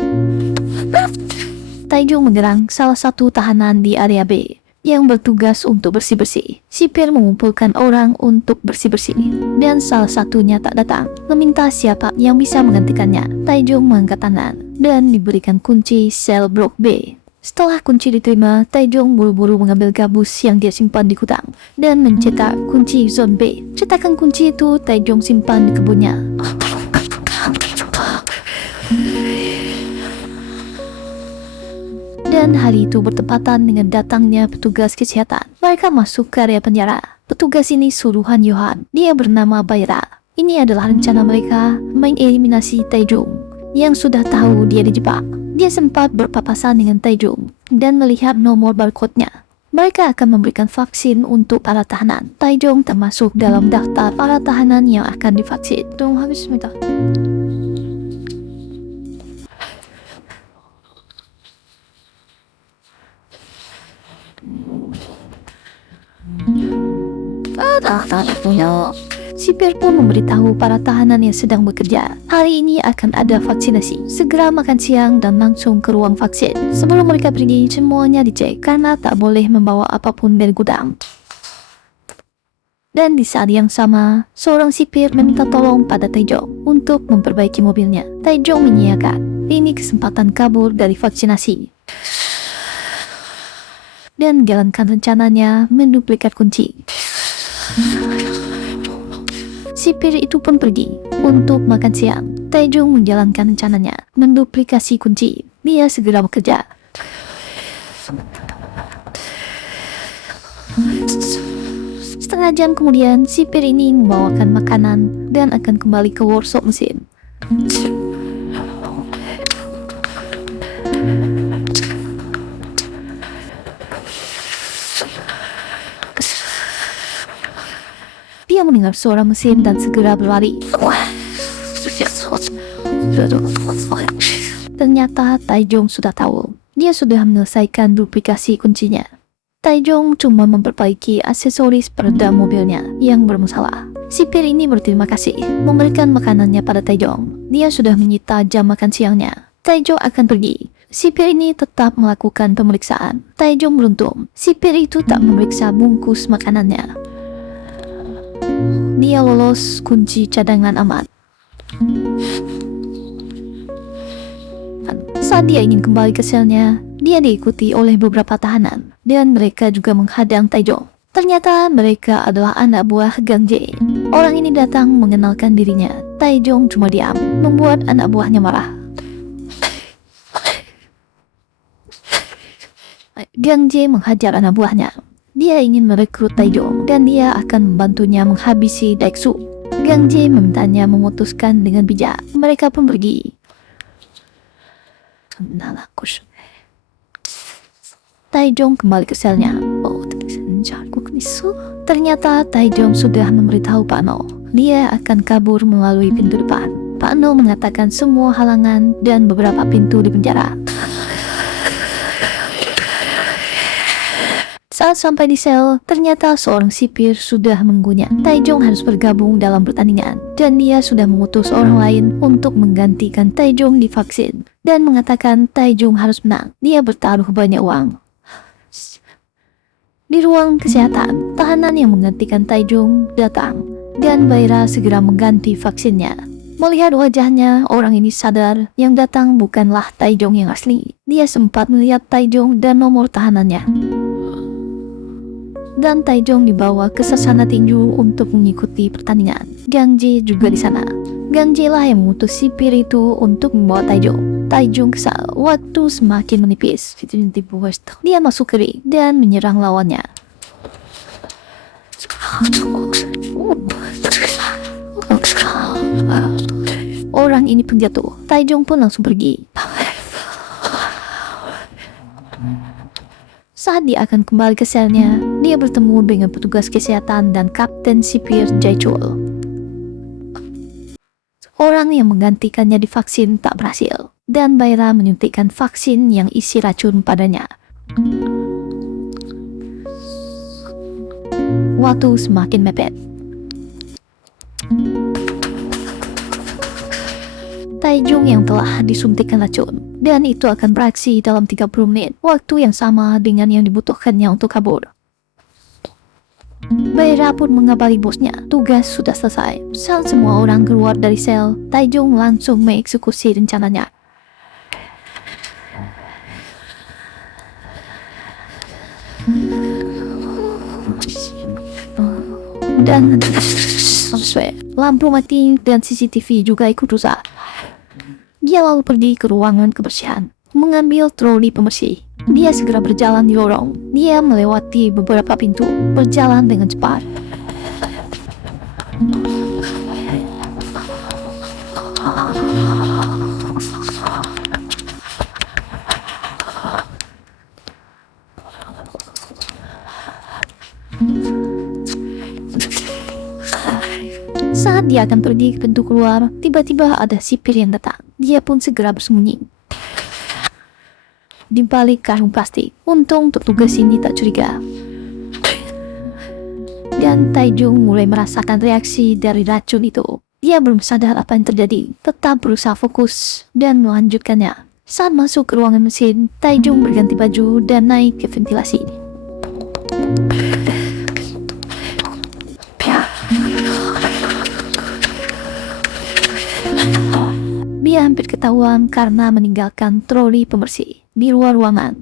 Taejong menyerang salah satu tahanan di area B yang bertugas untuk bersih-bersih. Sipir mengumpulkan orang untuk bersih-bersih, dan salah satunya tak datang, meminta siapa yang bisa menggantikannya. Taejong mengangkat tangan dan diberikan kunci sel blok B. Setelah kunci diterima, Taejong buru-buru mengambil gabus yang dia simpan di gudang dan mencetak kunci zon B. Cetakan kunci itu Taejong simpan di kebunnya. Dan hari itu bertepatan dengan datangnya petugas kesehatan. Mereka masuk ke area penjara. Petugas ini suruhan Yohan. Dia bernama Baira. Ini adalah rencana mereka mengeliminasi Taejong yang sudah tahu dia dijebak. Dia sempat berpapasan dengan Taejong dan melihat nomor barcode-nya. Mereka akan memberikan vaksin untuk para tahanan. Taejong termasuk dalam daftar para tahanan yang akan divaksin. 하겠습니다. Sipir pun memberitahu para tahanan yang sedang bekerja. Hari ini akan ada vaksinasi. Segera makan siang dan langsung ke ruang vaksin. Sebelum mereka pergi, semuanya dicek karena tak boleh membawa apapun dari gudang. Dan di saat yang sama, seorang sipir meminta tolong pada Taejong untuk memperbaiki mobilnya. Taejong menyiapkan. Ini kesempatan kabur dari vaksinasi. Dan menjalankan rencananya menduplikat kunci. Sipir itu pun pergi untuk makan siang. Taejong menjalankan rencananya menduplikasi kunci. Dia segera bekerja. Setengah jam kemudian, sipir ini membawakan makanan dan akan kembali ke workshop mesin. Dia mendengar suara mesin dan segera berlari. Ternyata Taejong sudah tahu. Dia sudah menyelesaikan duplikasi kuncinya. Taejong cuma memperbaiki aksesoris peredam mobilnya yang bermasalah. Sipir ini berterima kasih, memberikan makanannya pada Taejong. Dia sudah menyita jam makan siangnya. Taejong akan pergi. Sipir ini tetap melakukan pemeriksaan. Taejong beruntung, sipir itu tak memeriksa bungkus makanannya. Dia lolos kunci cadangan aman. Saat dia ingin kembali ke selnya, dia diikuti oleh beberapa tahanan, dan mereka juga menghadang Taejong. Ternyata mereka adalah anak buah Gang Jae. Orang ini datang mengenalkan dirinya. Taejong cuma diam, membuat anak buahnya marah. Gang Jae menghajar anak buahnya. Dia ingin merekrut Taejong dan dia akan membantunya menghabisi Daeksu. Gang Jae memintanya memutuskan dengan bijak. Mereka pun pergi. Taejong kembali ke selnya. Ternyata Taejong sudah memberitahu Pak No. Dia akan kabur melalui pintu depan. Pak No mengatakan semua halangan dan beberapa pintu di penjara. Saat sampai di sel, ternyata seorang sipir sudah menunggunya. Taejong harus bergabung dalam pertandingan, dan dia sudah mengutus orang lain untuk menggantikan Taejong di vaksin, dan mengatakan Taejong harus menang. Dia bertaruh banyak uang. Di ruang kesehatan, tahanan yang menggantikan Taejong datang, dan Baira segera mengganti vaksinnya. Melihat wajahnya, orang ini sadar yang datang bukanlah Taejong yang asli. Dia sempat melihat Taejong dan nomor tahanannya. Dan Taejong dibawa ke sasana tinju untuk mengikuti pertandingan. Gang Jae juga di sana. Gang Jae lah yang mengutus sipir itu untuk membawa Taejong. Taejong kesal, waktu semakin menipis. Dia masuk ke ring dan menyerang lawannya. Orang ini pun jatuh. Taejong pun langsung pergi. Saat dia akan kembali ke selnya, dia bertemu dengan petugas kesehatan dan Kapten Sipir Jae-chul. Orang yang menggantikannya divaksin tak berhasil, dan Baira menyuntikkan vaksin yang isi racun padanya. Waktu semakin mepet. Taejong yang telah disuntikkan racun, dan itu akan beraksi dalam 30 menit, waktu yang sama dengan yang dibutuhkannya untuk kabur. Baira pun mengabari bosnya, tugas sudah selesai. Saat semua orang keluar dari sel, Taejong langsung mengeksekusi rencananya. Dan lampu mati dan CCTV juga ikut rusak. Dia lalu pergi ke ruangan kebersihan, mengambil troli pembersih. Dia segera berjalan di lorong. Dia melewati beberapa pintu, berjalan dengan cepat. Saat dia akan pergi ke pintu keluar, tiba-tiba ada sipir yang datang. Dia pun segera bersembunyi di balik karung plastik. Untung petugas ini tak curiga. Dan Taejong mulai merasakan reaksi dari racun itu. Dia belum sadar apa yang terjadi, tetap berusaha fokus dan melanjutkannya. Saat masuk ke ruangan mesin, Taejong berganti baju dan naik ke ventilasi. Dia hampir ketahuan karena meninggalkan troli pembersih di luar ruangan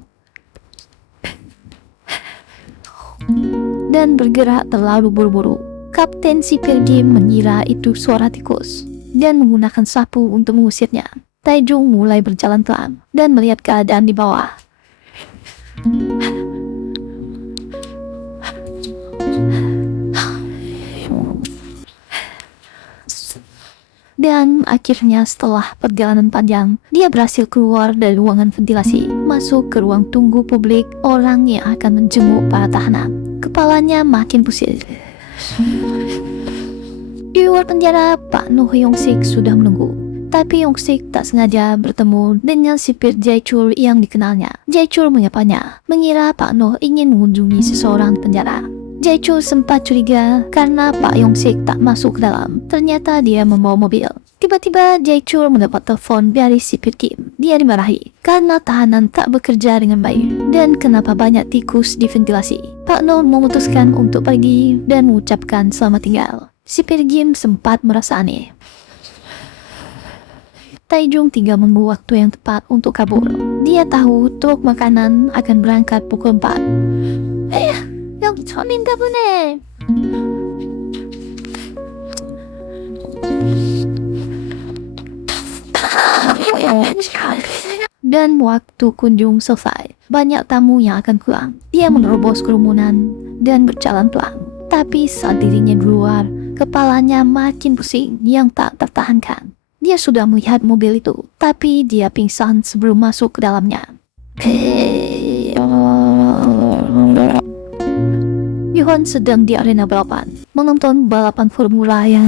dan bergerak terlalu buru-buru. Kapten Sipir Game mengira itu suara tikus dan menggunakan sapu untuk mengusirnya. Taejong mulai berjalan pelan dan melihat keadaan di bawah. Dan akhirnya setelah perjalanan panjang, dia berhasil keluar dari ruangan ventilasi, masuk ke ruang tunggu publik orang yang akan menjenguk para tahanan. Kepalanya makin pusing. Di luar penjara, Pak No Hyung-sik sudah menunggu. Tapi Hyung-sik tak sengaja bertemu dengan sipir Jae-chul yang dikenalnya. Jae-chul menyapanya, mengira Pak No ingin mengunjungi seseorang di penjara. Jae-chul sempat curiga karena Pak Yong-sik tak masuk ke dalam. Ternyata dia membawa mobil. Tiba-tiba Jae-chul mendapat telepon dari sipir Kim. Dia dimarahi karena tahanan tak bekerja dengan baik dan kenapa banyak tikus di ventilasi. Pak Noh memutuskan untuk pergi dan mengucapkan selamat tinggal. Sipir Kim sempat merasa aneh. Taejung tinggal menunggu waktu yang tepat untuk kabur. Dia tahu truk makanan akan berangkat pukul 4. 여기 처음인가 보네. Dan waktu kunjung selesai, banyak tamu yang akan pulang. Dia menerobos kerumunan dan berjalan pelan. Tapi saat dirinya di luar, kepalanya makin pusing yang tak tertahankan. Dia sudah melihat mobil itu, tapi dia pingsan sebelum masuk ke dalamnya. Yohan sedang di arena balapan, menonton balapan formula yang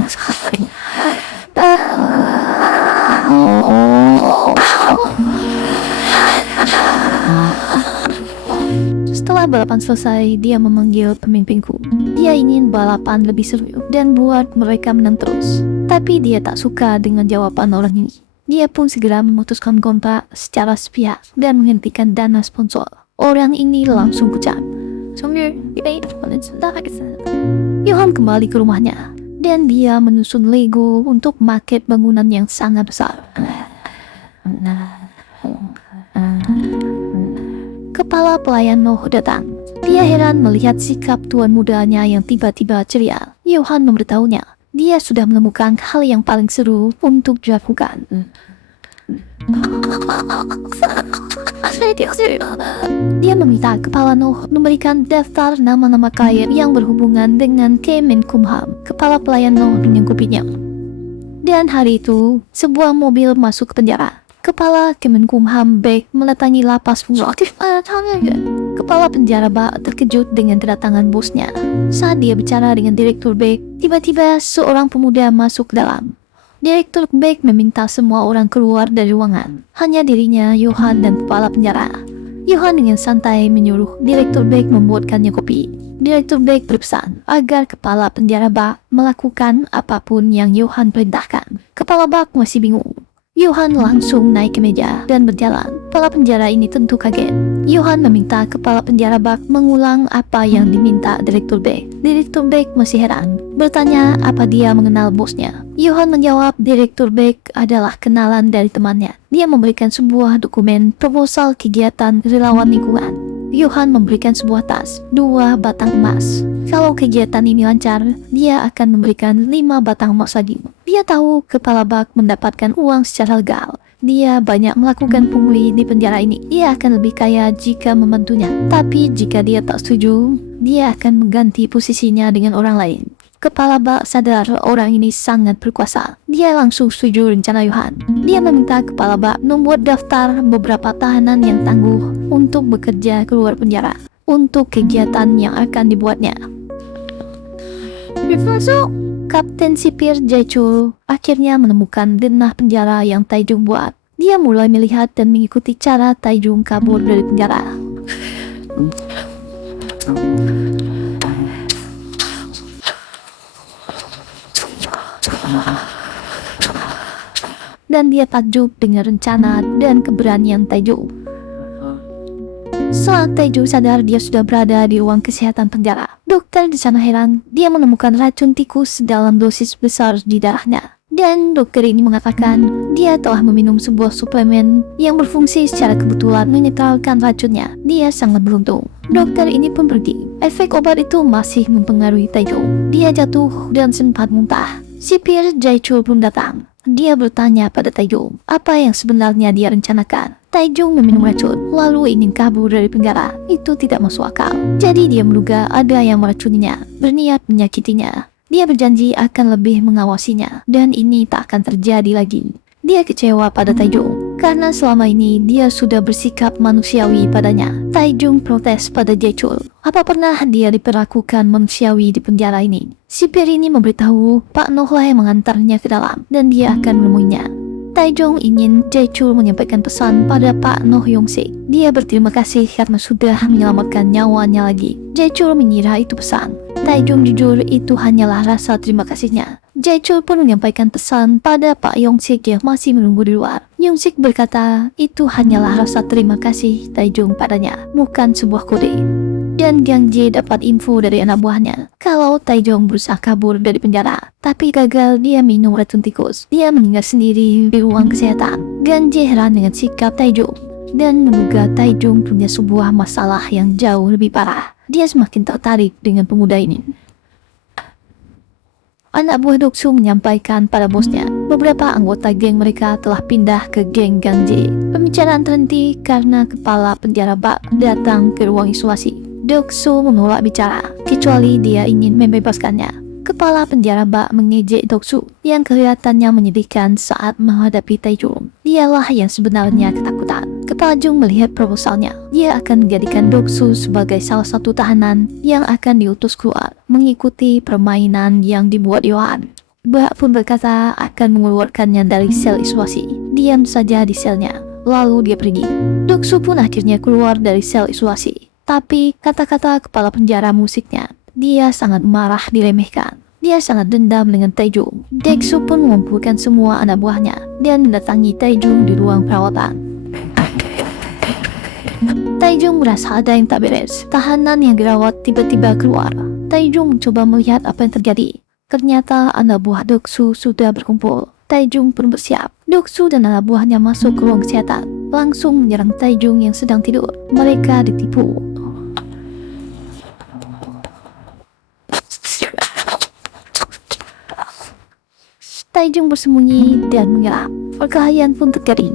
Setelah balapan selesai, dia memanggil pemimpinku. Dia ingin balapan lebih seru dan buat mereka menang terus. Tapi dia tak suka dengan jawaban orang ini. Dia pun segera memutuskan kontrak secara sepihak dan menghentikan dana sponsor. Orang ini langsung pucat. Yohan kembali ke rumahnya dan dia menyusun Lego untuk maket bangunan yang sangat besar. Kepala pelayan Noh datang. Dia heran melihat sikap tuan mudanya yang tiba-tiba ceria. Yohan memberitahunya, dia sudah menemukan hal yang paling seru untuk dilakukan. Dia meminta kepala Noh memberikan daftar nama-nama kaya yang berhubungan dengan Kemenkumham. Kepala pelayan Noh menyanggupinya. Dan hari itu, sebuah mobil masuk ke penjara. Kepala Kemenkumham Baek mendatangi lapas aktif. Kepala penjara Baek terkejut dengan kedatangan bosnya. Saat dia bicara dengan Direktur Baek, tiba-tiba seorang pemuda masuk ke dalam. Direktur Baek meminta semua orang keluar dari ruangan. Hanya dirinya, Yohan, dan kepala penjara. Yohan dengan santai menyuruh Direktur Baek membuatkannya kopi. Direktur Baek berpesan agar kepala penjara Baek melakukan apapun yang Yohan perintahkan. Kepala Baek masih bingung. Yohan langsung naik ke meja dan berjalan. Kepala penjara ini tentu kaget. Yohan meminta kepala penjara Baek mengulang apa yang diminta Direktur Baek. Direktur Baek masih heran, bertanya apa dia mengenal bosnya. Yohan menjawab Direktur Baek adalah kenalan dari temannya. Dia memberikan sebuah dokumen proposal kegiatan relawan lingkungan. Yohan memberikan sebuah tas, 2 batang emas. Kalau kegiatan ini lancar, dia akan memberikan 5 batang emas lagi. Dia tahu kepala Baek mendapatkan uang secara legal. Dia banyak melakukan pungli di penjara ini. Dia akan lebih kaya jika membantunya. Tapi jika dia tak setuju, dia akan mengganti posisinya dengan orang lain. Kepala Baek sadar orang ini sangat berkuasa. Dia langsung setuju rencana Yohan. Dia meminta kepala Baek membuat daftar beberapa tahanan yang tangguh untuk bekerja keluar penjara untuk kegiatan yang akan dibuatnya. Kapten sipir Jae-chul akhirnya menemukan denah penjara yang Taejung buat. Dia mulai melihat dan mengikuti cara Taejung kabur dari penjara. Dan dia takjub dengan rencana dan keberanian Taejung. Saat Taejung sadar dia sudah berada di ruang kesehatan penjara. Dokter di sana heran, dia menemukan racun tikus dalam dosis besar di darahnya. Dan dokter ini mengatakan dia telah meminum sebuah suplemen yang berfungsi secara kebetulan menetralkan racunnya. Dia sangat beruntung. Dokter ini pun pergi. Efek obat itu masih mempengaruhi Taejung. Dia jatuh dan sempat muntah. Sipir Jae-chul pun datang. Dia bertanya pada Taejung apa yang sebenarnya dia rencanakan. Taejung meminum racun, lalu ingin kabur dari penjara. Itu tidak masuk akal. Jadi dia menduga ada yang meracuninya, berniat menyakitinya. Dia berjanji akan lebih mengawasinya, dan ini tak akan terjadi lagi. Dia kecewa pada Taejung, karena selama ini dia sudah bersikap manusiawi padanya. Taejung protes pada Jae-chul. Apa pernah dia diperlakukan manusiawi di penjara ini? Sipir ini memberitahu Pak Noh yang mengantarnya ke dalam, dan dia akan menemuinya. Taejung ingin Jae-chul menyampaikan pesan pada Pak Noh Yong-sik. Dia berterima kasih karena sudah menyelamatkan nyawanya lagi. Jae-chul mengira itu pesan. Taejong jujur itu hanyalah rasa terima kasihnya. Jae-chul pun menyampaikan pesan pada Pak Yong-sik yang masih menunggu di luar. Yong-sik berkata itu hanyalah rasa terima kasih Taejong padanya, bukan sebuah kode. Dan Gang Jae dapat info dari anak buahnya kalau Taejong berusaha kabur dari penjara, tapi gagal. Dia minum racun tikus. Dia meninggal sendiri di ruang kesehatan. Gang Jae heran dengan sikap Taejong dan menduga Taejong punya sebuah masalah yang jauh lebih parah. Dia semakin tertarik dengan pemuda ini. Anak buah Doksu menyampaikan pada bosnya beberapa anggota geng mereka telah pindah ke geng Gang Jae. Pembicaraan terhenti karena kepala penjara Bak datang ke ruang isolasi. Doksu menolak bicara, kecuali dia ingin membebaskannya. Kepala penjara Bak mengejek Doksu yang kelihatannya menyedihkan saat menghadapi Taejong. Dialah yang sebenarnya ketakutan. Kepala Jung melihat proposalnya. Dia akan menjadikan Doksu sebagai salah satu tahanan yang akan diutus keluar, mengikuti permainan yang dibuat Yohan. Bak pun berkata akan mengeluarkannya dari sel isolasi. Diam saja di selnya, lalu dia pergi. Doksu pun akhirnya keluar dari sel isolasi. Tapi kata-kata kepala penjara musiknya, dia sangat marah diremehkan. Dia sangat dendam dengan Taejong. Doksu pun mengumpulkan semua anak buahnya dan mendatangi Taejong di ruang perawatan. Taejong merasa ada yang tak beres. Tahanan yang dirawat tiba-tiba keluar. Taejong mencoba melihat apa yang terjadi. Ternyata anak buah Doksu sudah berkumpul. Taejong pun bersiap. Doksu dan anak buahnya masuk ke ruang kesehatan, langsung menyerang Taejong yang sedang tidur. Mereka ditipu. Taejong bersembunyi dan mengelap. Perkelahian pun terjadi.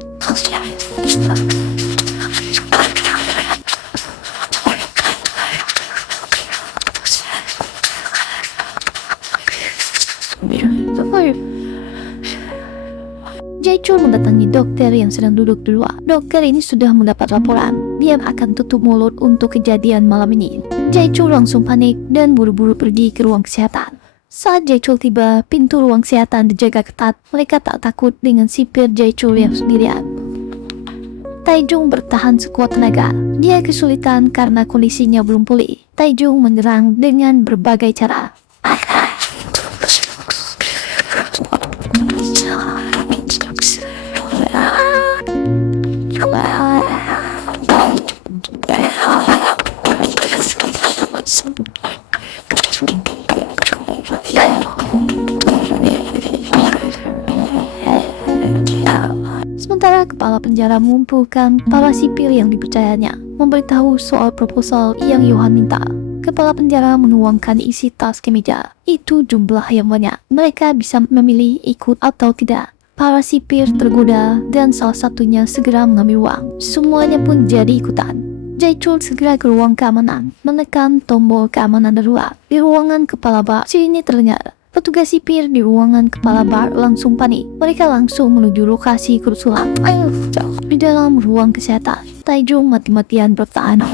Jae-chul mendatangi dokter yang sedang duduk di luar. Dokter ini sudah mendapat laporan. Dia akan tutup mulut untuk kejadian malam ini. Jae-chul langsung panik dan buru-buru pergi ke ruang kesehatan. Saat Jae-chul tiba, pintu ruang kesehatan dijaga ketat. Mereka tak takut dengan sipir Jae-chul yang sendirian. Taejong bertahan sekuat tenaga. Dia kesulitan karena kondisinya belum pulih. Taejong menyerang dengan berbagai cara. Sementara kepala penjara mengumpulkan para sipil yang dipercayanya, memberitahu soal proposal yang Yohan minta. Kepala penjara menuangkan isi tas ke meja. Itu jumlah yang banyak. Mereka bisa memilih ikut atau tidak. Para sipir tergoda dan salah satunya segera mengambil uang. Semuanya pun jadi ikutan. Jae-chul segera ke ruang keamanan, menekan tombol keamanan darurat. Di ruangan kepala bar, sirine terdengar. Petugas sipir di ruangan kepala bar langsung panik. Mereka langsung menuju lokasi kerusuhan. Di dalam ruang kesehatan, Taejong mati-matian bertahan.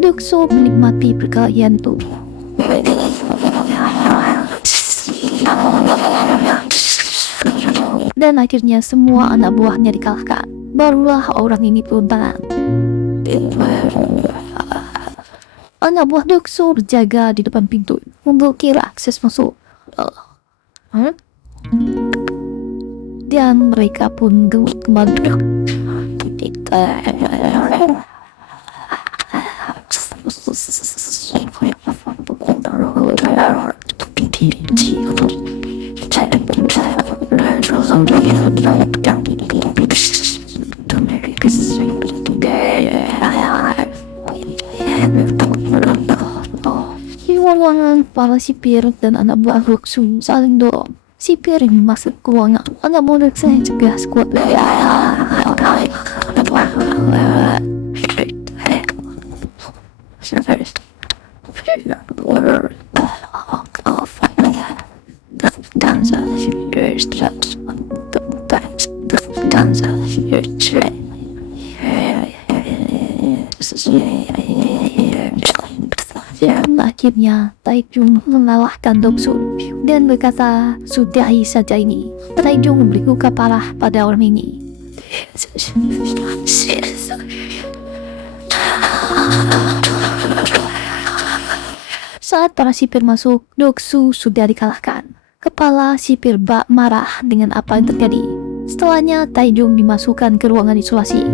Doksu menikmati perkelahian itu. Dan akhirnya semua anak buahnya dikalahkan. Barulah orang ini turun tangan. Anak buah Doksu berjaga di depan pintu, memblokir akses masuk. Dan mereka pun kembali. Di ruangan, para sipir dan anak buah Doksu saling dorong. Sipir yang masuk ke ruangan, anak buah Doksu juga sekuat. Akhirnya Taejong mengalahkan Doksun dan berkata, sudahi saja ini. Taejong memberi luka parah pada orang ini. Saat para sipir masuk, Doksu sudah dikalahkan. Kepala sipir Bak marah dengan apa yang terjadi. Setelahnya, Taejong dimasukkan ke ruangan isolasi.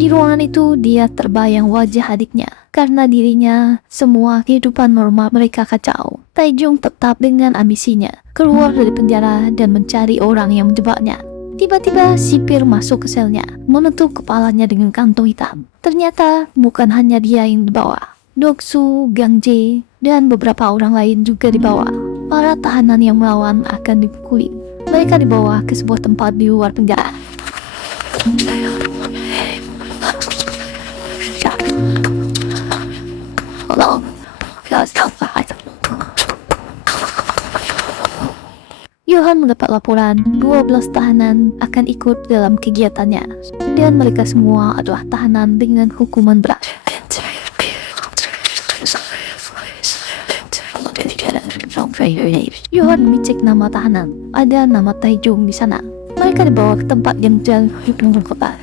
Di ruangan itu, dia terbayang wajah adiknya. Karena dirinya, semua kehidupan normal mereka kacau. Taejong tetap dengan ambisinya, keluar dari penjara dan mencari orang yang menjebaknya. Tiba-tiba, sipir masuk ke selnya, menutup kepalanya dengan kantong hitam. Ternyata, bukan hanya dia yang dibawa. Doksu, Gangjae, dan beberapa orang lain juga dibawa. Para tahanan yang melawan akan dipukuli. Mereka dibawa ke sebuah tempat di luar penjara. Johan mendapat laporan 12 tahanan akan ikut dalam kegiatannya, dan mereka semua adalah tahanan dengan hukuman berat. Johan memicik nama tahanan. Ada nama Taejong di sana. Mereka dibawa ke tempat yang jauh di pinggir kota.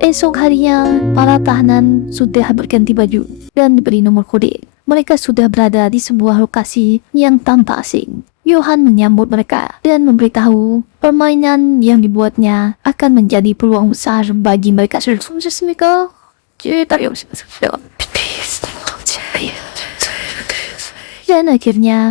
Esok harinya, para tahanan sudah berganti baju dan diberi nomor kode. Mereka sudah berada di sebuah lokasi yang tampak asing. Johan menyambut mereka dan memberitahu permainan yang dibuatnya akan menjadi peluang besar bagi mereka. Dan akhirnya